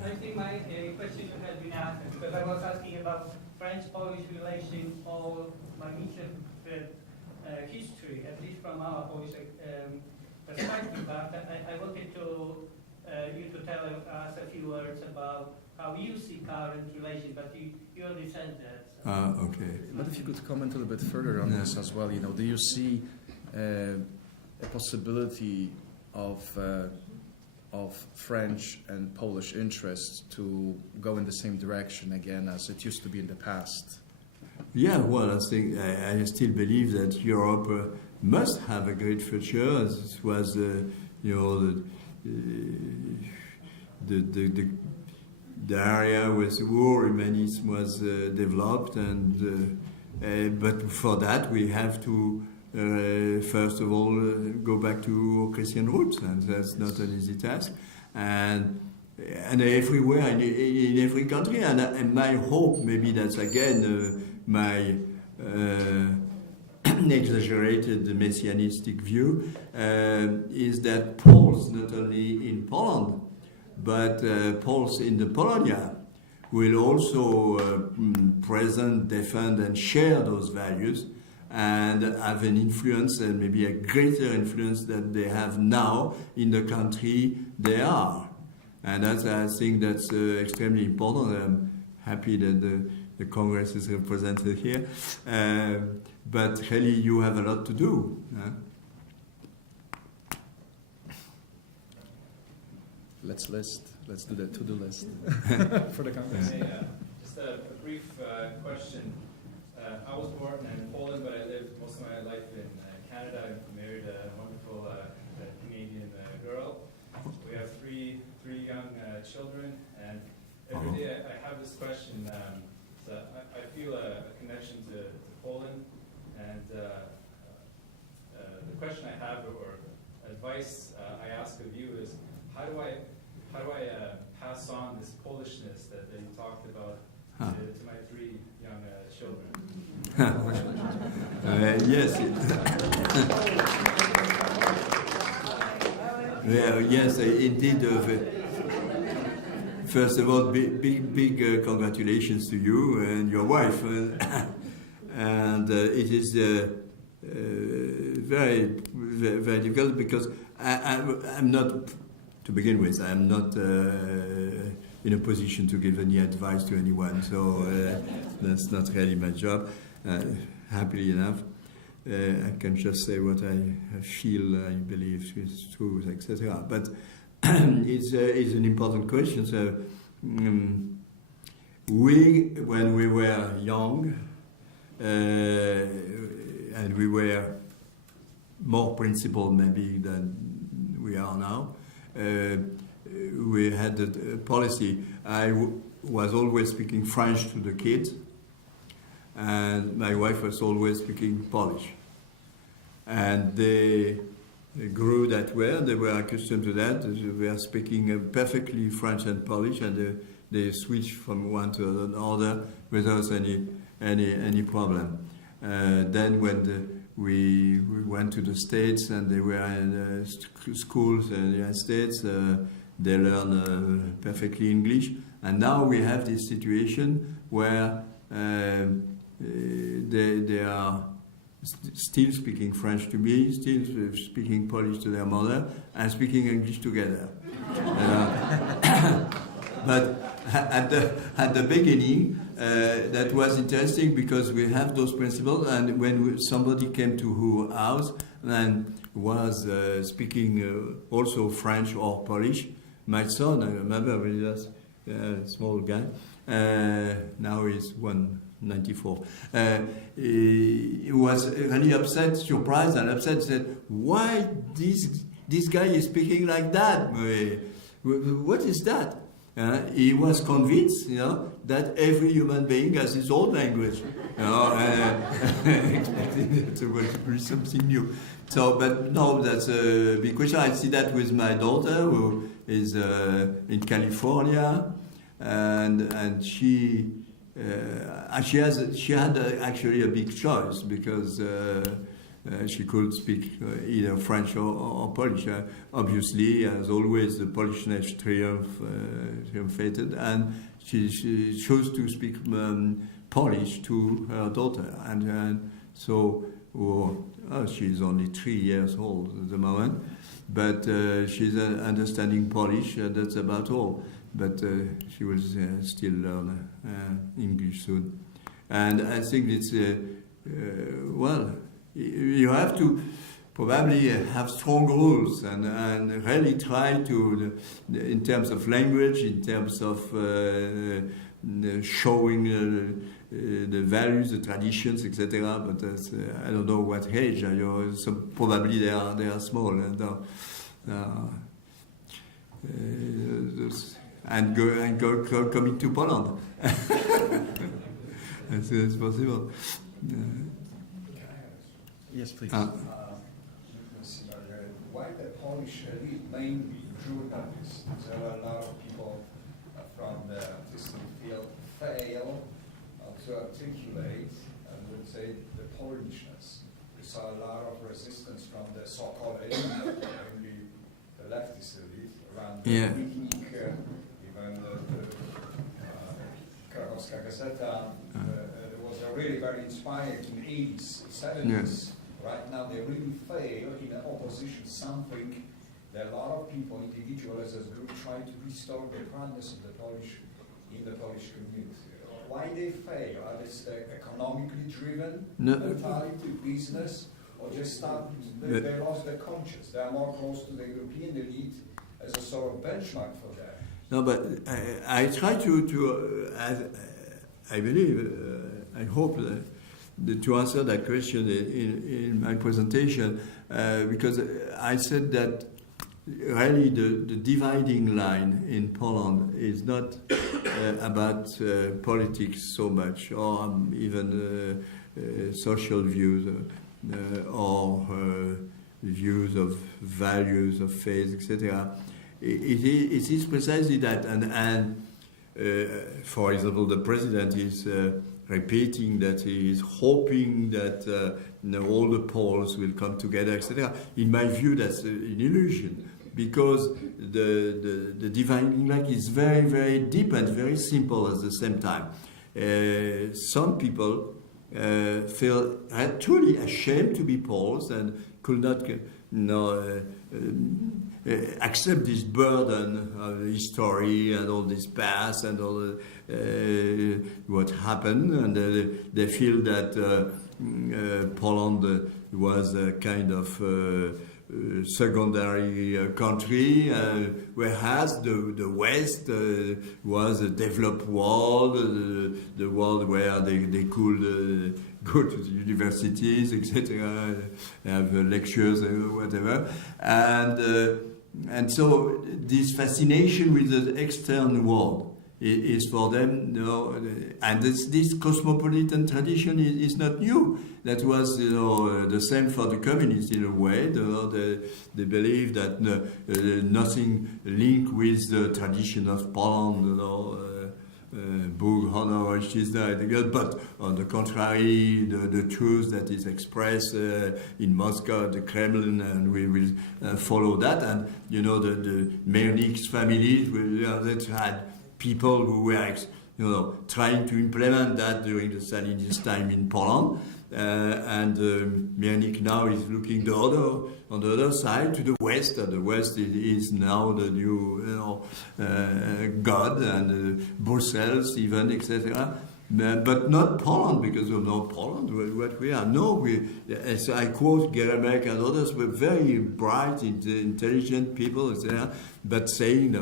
I think my question has been answered because I was asking about French-Polish relations or my interpreted history, at least from our Polish perspective. But I wanted you to tell us a few words about how you see current relations, but you already said that. So. Okay. But if you could comment a little bit further on this as well, do you see a possibility of French and Polish interests to go in the same direction again as it used to be in the past? Yeah, well, I think I still believe that Europe must have a great future, as it was, the area where the war humanism was developed, and but for that we have to first of all go back to Christian roots, and that's not an easy task, and everywhere in every country, and my hope, maybe that's again my exaggerated messianistic view, is that Poles, not only in Poland, but Poles in the Polonia, will also present, defend, and share those values, and have an influence, and maybe a greater influence than they have now in the country they are. And I think that's extremely important. I'm happy that the Congress is represented here. But really, you have a lot to do. Let's do the to-do list for the Congress. Just a brief question. I was born in Poland, but I lived most of my life in Canada. I married a wonderful Canadian girl. We have three young children, and every day I have this question. So I feel a connection to Poland, and the question I have, or advice I ask of you, is how do I pass on this Polishness that you talked about to my three young children? Yes. Yes, indeed. First of all, big congratulations to you and your wife. And it is very, very difficult because I'm not, to begin with, I'm not in a position to give any advice to anyone. So that's not really my job. Happily enough, I can just say what I feel, I believe is true, etc. But it's an important question. So when we were young, and we were more principled maybe than we are now, we had a policy. I was always speaking French to the kids, and my wife was always speaking Polish. And they grew that way. They were accustomed to that. They were speaking perfectly French and Polish, and they switched from one to another without any problem. Then when we went to the States, and they were in schools in the United States, they learn perfectly English. And now we have this situation where they are still speaking French to me, still speaking Polish to their mother, and speaking English together. But at the beginning, that was interesting because we have those principles, and when somebody came to our house and was speaking also French or Polish, my son, I remember when he was a small guy, now he's 194, he was really upset, surprised and upset, said, why this guy is speaking like that? What is that? he was convinced, that every human being has his own language, expecting it to be something new. So, but no, that's a big question. I see that with my daughter, who is in California, and she had actually a big choice because she could speak either French or Polish. Obviously, as always, the Polishness triumphed, and she chose to speak Polish to her daughter, and so she's only 3 years old at the moment, but she's understanding Polish. That's about all. But she will still learn English soon, and I think it's you have to probably have strong rules and really try to, in terms of language, in terms of showing the values, the traditions, etc. But I don't know what age. So probably they are small and coming to Poland as soon as possible. Yes, please. Why the Polish elite, mainly journalists, there are a lot of people from the artistic field fail to articulate, I would say, the Polishness. We saw a lot of resistance from the so-called elite, mainly the leftist elite, around the week, even the Krakowska Gazeta. There was a really very inspiring in the 80s, 70s. Yes. Right now, they really fail in opposition something that a lot of people, individuals as a group, try to restore the proudness of the Polish in the Polish community. Why they fail? Are they economically driven, mentality, business, or just they lost their conscience? They are more close to the European elite as a sort of benchmark for that. No, but I try to I believe, I hope to answer that question in my presentation, because I said that really the dividing line in Poland is not about politics so much, or even social views, or views of values of faith, etc. It is precisely that, and for example, the president is repeating that he is hoping that all the Poles will come together, etc. In my view, that's an illusion, because the dividing line is very, very deep and very simple at the same time. Some people feel truly ashamed to be Poles and could not accept this burden of history and all this past and all what happened, and they feel that Poland was a kind of secondary country, whereas the West was a developed world, the world where they could go to the universities, etc., have lectures, whatever, and so this fascination with the external world is for them, and this cosmopolitan tradition is not new. That was, the same for the communists in a way. They believe that nothing linked with the tradition of Poland, Bóg, honor, ojczyzna, but on the contrary, the truth that is expressed in Moscow, the Kremlin, and we will follow that. And the Mernick's families, that had people who were, trying to implement that during the Stalinist time in Poland. And Mernick now is looking on the other side to the West, and the West is now the new God, and Brussels even, etc. But not Poland, because Poland, what we are. No, as I quote Geremek and others, we're very bright, intelligent people, etc., but saying,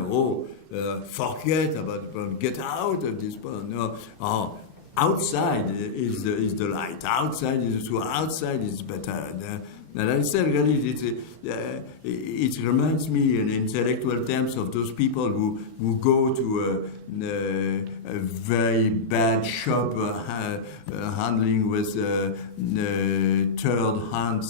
forget about Poland, get out of this Poland. No, outside is the light. Outside is true. Outside is better. And I said, really, it reminds me in intellectual terms of those people who go to a very bad shop handling with third-hand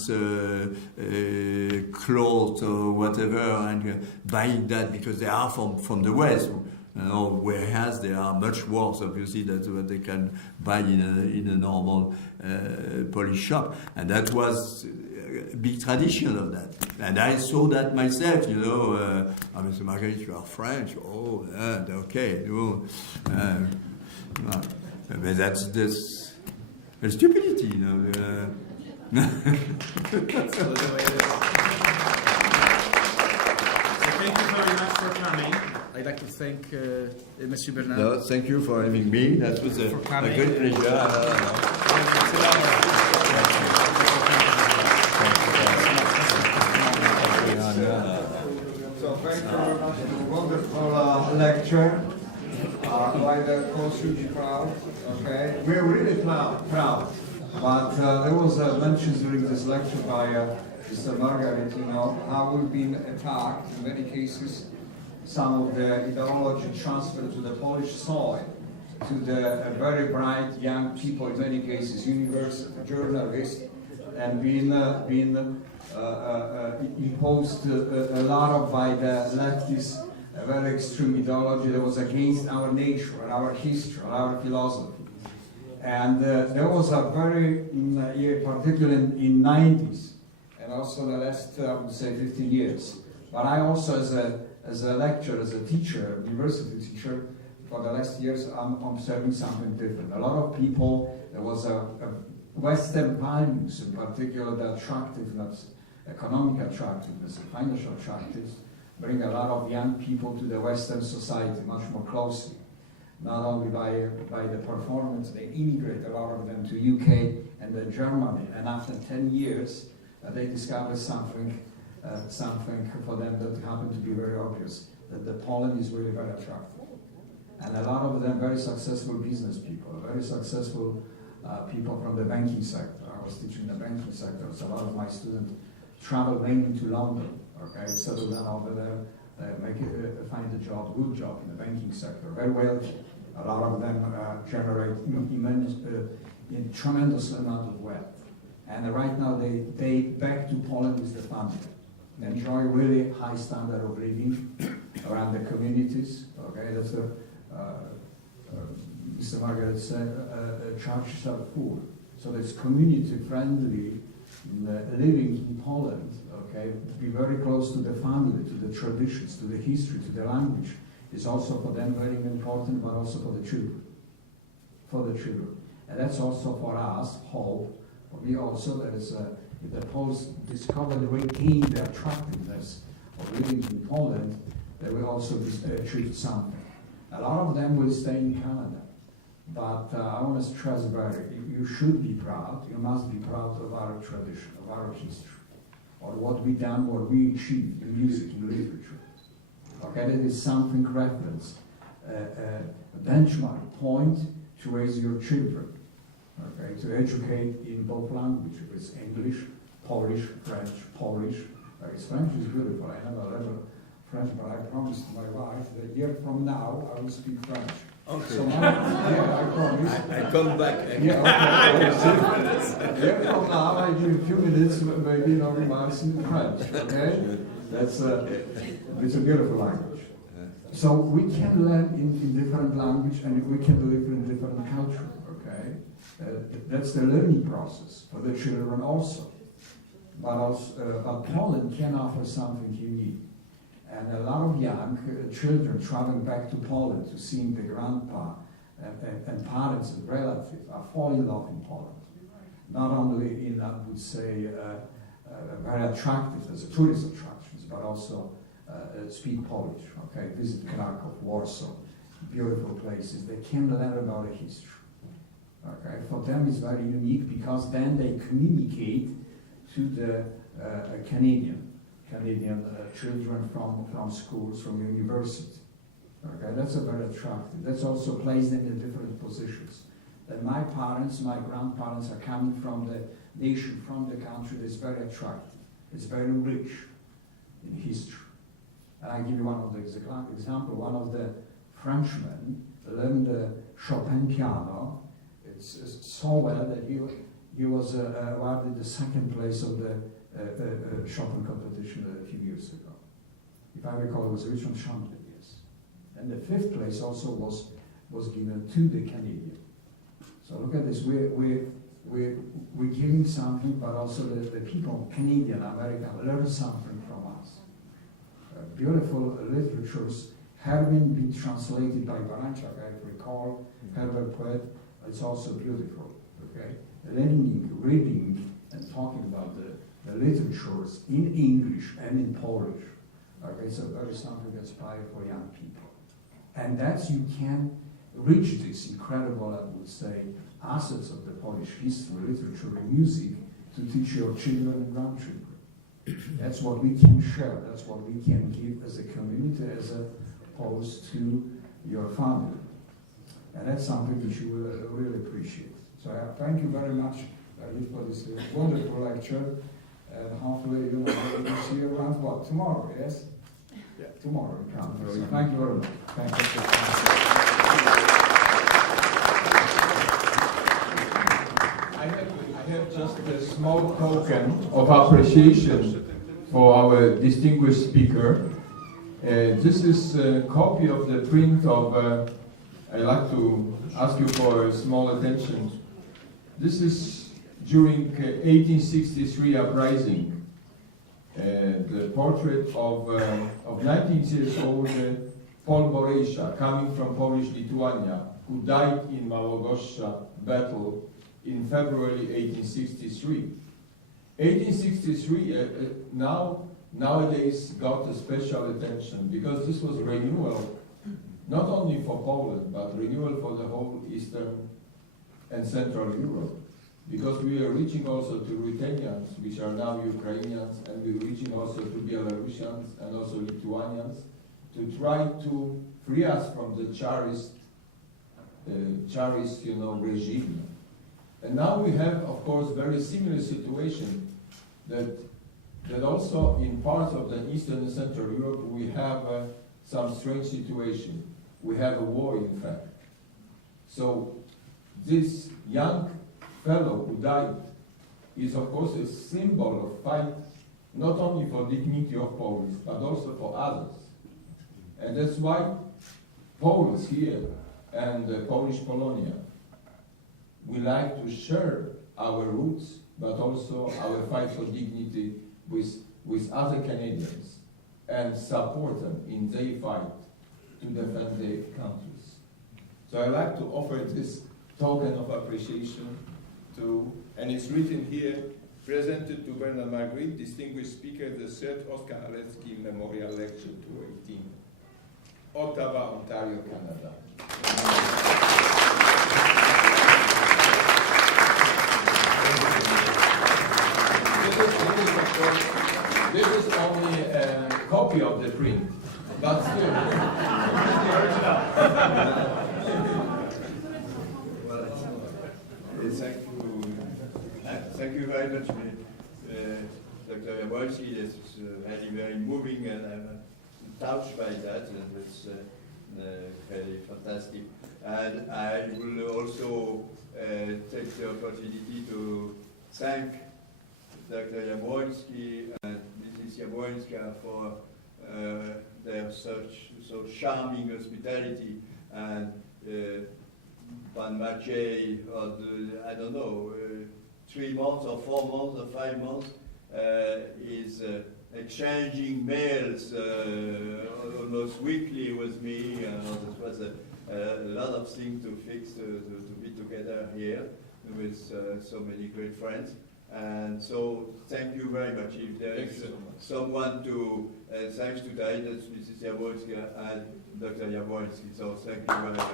clothes or whatever, and buying that because they are from the West. Whereas they are much worse, obviously, than what they can buy in a normal Polish shop. And that was a big tradition of that. And I saw that myself, Mr. Marguerite, you are French. Oh, okay. But that's stupidity, Thank you very much for coming. I'd like to thank Monsieur Bernard. No, thank you for having me. That was a great pleasure. So thank you very much for a wonderful lecture. By the course, should be proud. Okay, we're really proud. But there was a mention during this lecture by Mr. Marguerite, how we've been attacked in many cases. Some of the ideology transferred to the Polish soil, to the very bright young people, in many cases, university journalists, and being imposed a lot of by the leftists, a very extreme ideology that was against our nature, and our history, and our philosophy. And there was a very, particularly in 90s, and also the last, I would say, 15 years. But I also, as a lecturer, as a teacher, university teacher, for the last years, I'm observing something different. A lot of people, there was a Western values, in particular the attractiveness, economic attractiveness, financial attractiveness, bring a lot of young people to the Western society much more closely. Not only by the performance, they immigrate, a lot of them, to UK and then Germany, and after 10 years, they discover something for them that happened to be very obvious, that the Poland is really very attractive. And a lot of them very successful business people, very successful people from the banking sector. I was teaching the banking sector, so a lot of my students travel mainly to London, okay, settle down over there, find a job, good job in the banking sector, very wealthy. A lot of them generate tremendous amount of wealth. And right now they back to Poland with the family. They enjoy really high standard of living around the communities. Okay, that's Mr. Margaret said, churches are full. So it's community friendly living in Poland. Okay, to be very close to the family, to the traditions, to the history, to the language is also for them very important, but also for the children. And that's also for us hope. For me also, that is if the Poles discover and regain the attractiveness of living in Poland, they will also achieve something. A lot of them will stay in Canada. But I want to stress you should be proud, you must be proud of our tradition, of our history, or what we done, what we achieved in music, in literature. Okay, that is something reference, a benchmark point to raise your children. Okay, to educate in both languages, it's English, Polish, French, Polish. French is beautiful. I never learned French, but I promised my wife that a year from now I will speak French. Okay. So I promise. I come back. Yeah, okay. A year from now I give a few minutes, maybe remarks in French. Okay, that's it's a beautiful language. So we can learn in different language, and we can live in different culture. Okay. That's the learning process for the children also. But Poland can offer something unique. And a lot of young children traveling back to Poland to seeing the grandpa and parents and relatives are falling in love in Poland. Not only in, I would say, very attractive as a tourist attractions, but also speak Polish, okay, visit Krakow, Warsaw, beautiful places. They can learn about a history. Okay, for them it's very unique because then they communicate to the Canadian children from schools, from university. Okay, that's a very attractive. That's also placed them in different positions. That my parents, my grandparents are coming from nation from the country that's very attractive. It's very rich in history. And I give you one of the example. One of the Frenchmen learned the Chopin piano. It's so well that he was awarded the second place of the Chopin competition a few years ago. If I recall, it was Richard Chandler, yes. And the fifth place also was given to the Canadian. So look at this. We're giving something, but also the people, Canadian, American, learn something from us. Beautiful literatures have been translated by Baranchak, I recall, Herbert Poet. It's also beautiful. Okay, learning, reading, and talking about the literatures in English and in Polish. Okay, so that is something that's powerful for young people, and that's you can reach this incredible, I would say, assets of the Polish history, literature, and music to teach your children and grandchildren. That's what we can share. That's what we can give as a community, as opposed to your family. And that's something that you will really appreciate. So thank you very much for this wonderful lecture. And hopefully, we will see you around what? Tomorrow, yes? Yeah. Tomorrow. So thank you very much. Thank you. I have just a small token of appreciation for our distinguished speaker. This is a copy of the print of, I'd like to ask you for small attention. This is during 1863 uprising. The portrait of 19 years old Paul Boreisha, coming from Polish Lithuania, who died in Małogorza battle in February 1863. 1863 nowadays got a special attention because this was renewal, not only for Poland, but renewal for the whole Eastern and Central Europe. Because we are reaching also to Ruthenians, which are now Ukrainians, and we're reaching also to Belarusians and also Lithuanians, to try to free us from the Tsarist regime. And now we have, of course, very similar situation that also in parts of the Eastern and Central Europe we have some strange situation. We have a war, in fact. So this young fellow who died is, of course, a symbol of fight, not only for dignity of Poles, but also for others. And that's why Poles here and Polish Polonia, we like to share our roots, but also our fight for dignity with other Canadians and support them in their fight to defend their countries. So I like to offer this token of appreciation to, and it's written here, presented to Bernarda Margueritte, distinguished speaker, the third Oskar Halecki Memorial Lecture 218, Ottawa, Ontario, Canada. This is only a copy of the print, but still. Thank you very much, Dr. Jaworski. This is very, very moving, and I'm touched by that, and it's very fantastic. And I will also take the opportunity to thank Dr. Jaworski and Mrs. Jaworska for their so charming hospitality, and Pan Maciej, or I don't know, 3 months or 4 months or 5 months, is exchanging mails almost weekly with me. It was a lot of things to fix, to be together here with so many great friends. And so thank you very much. If there is someone to thanks today, that's Mrs. Jaworska and Dr. Jaworski. So thank you very much.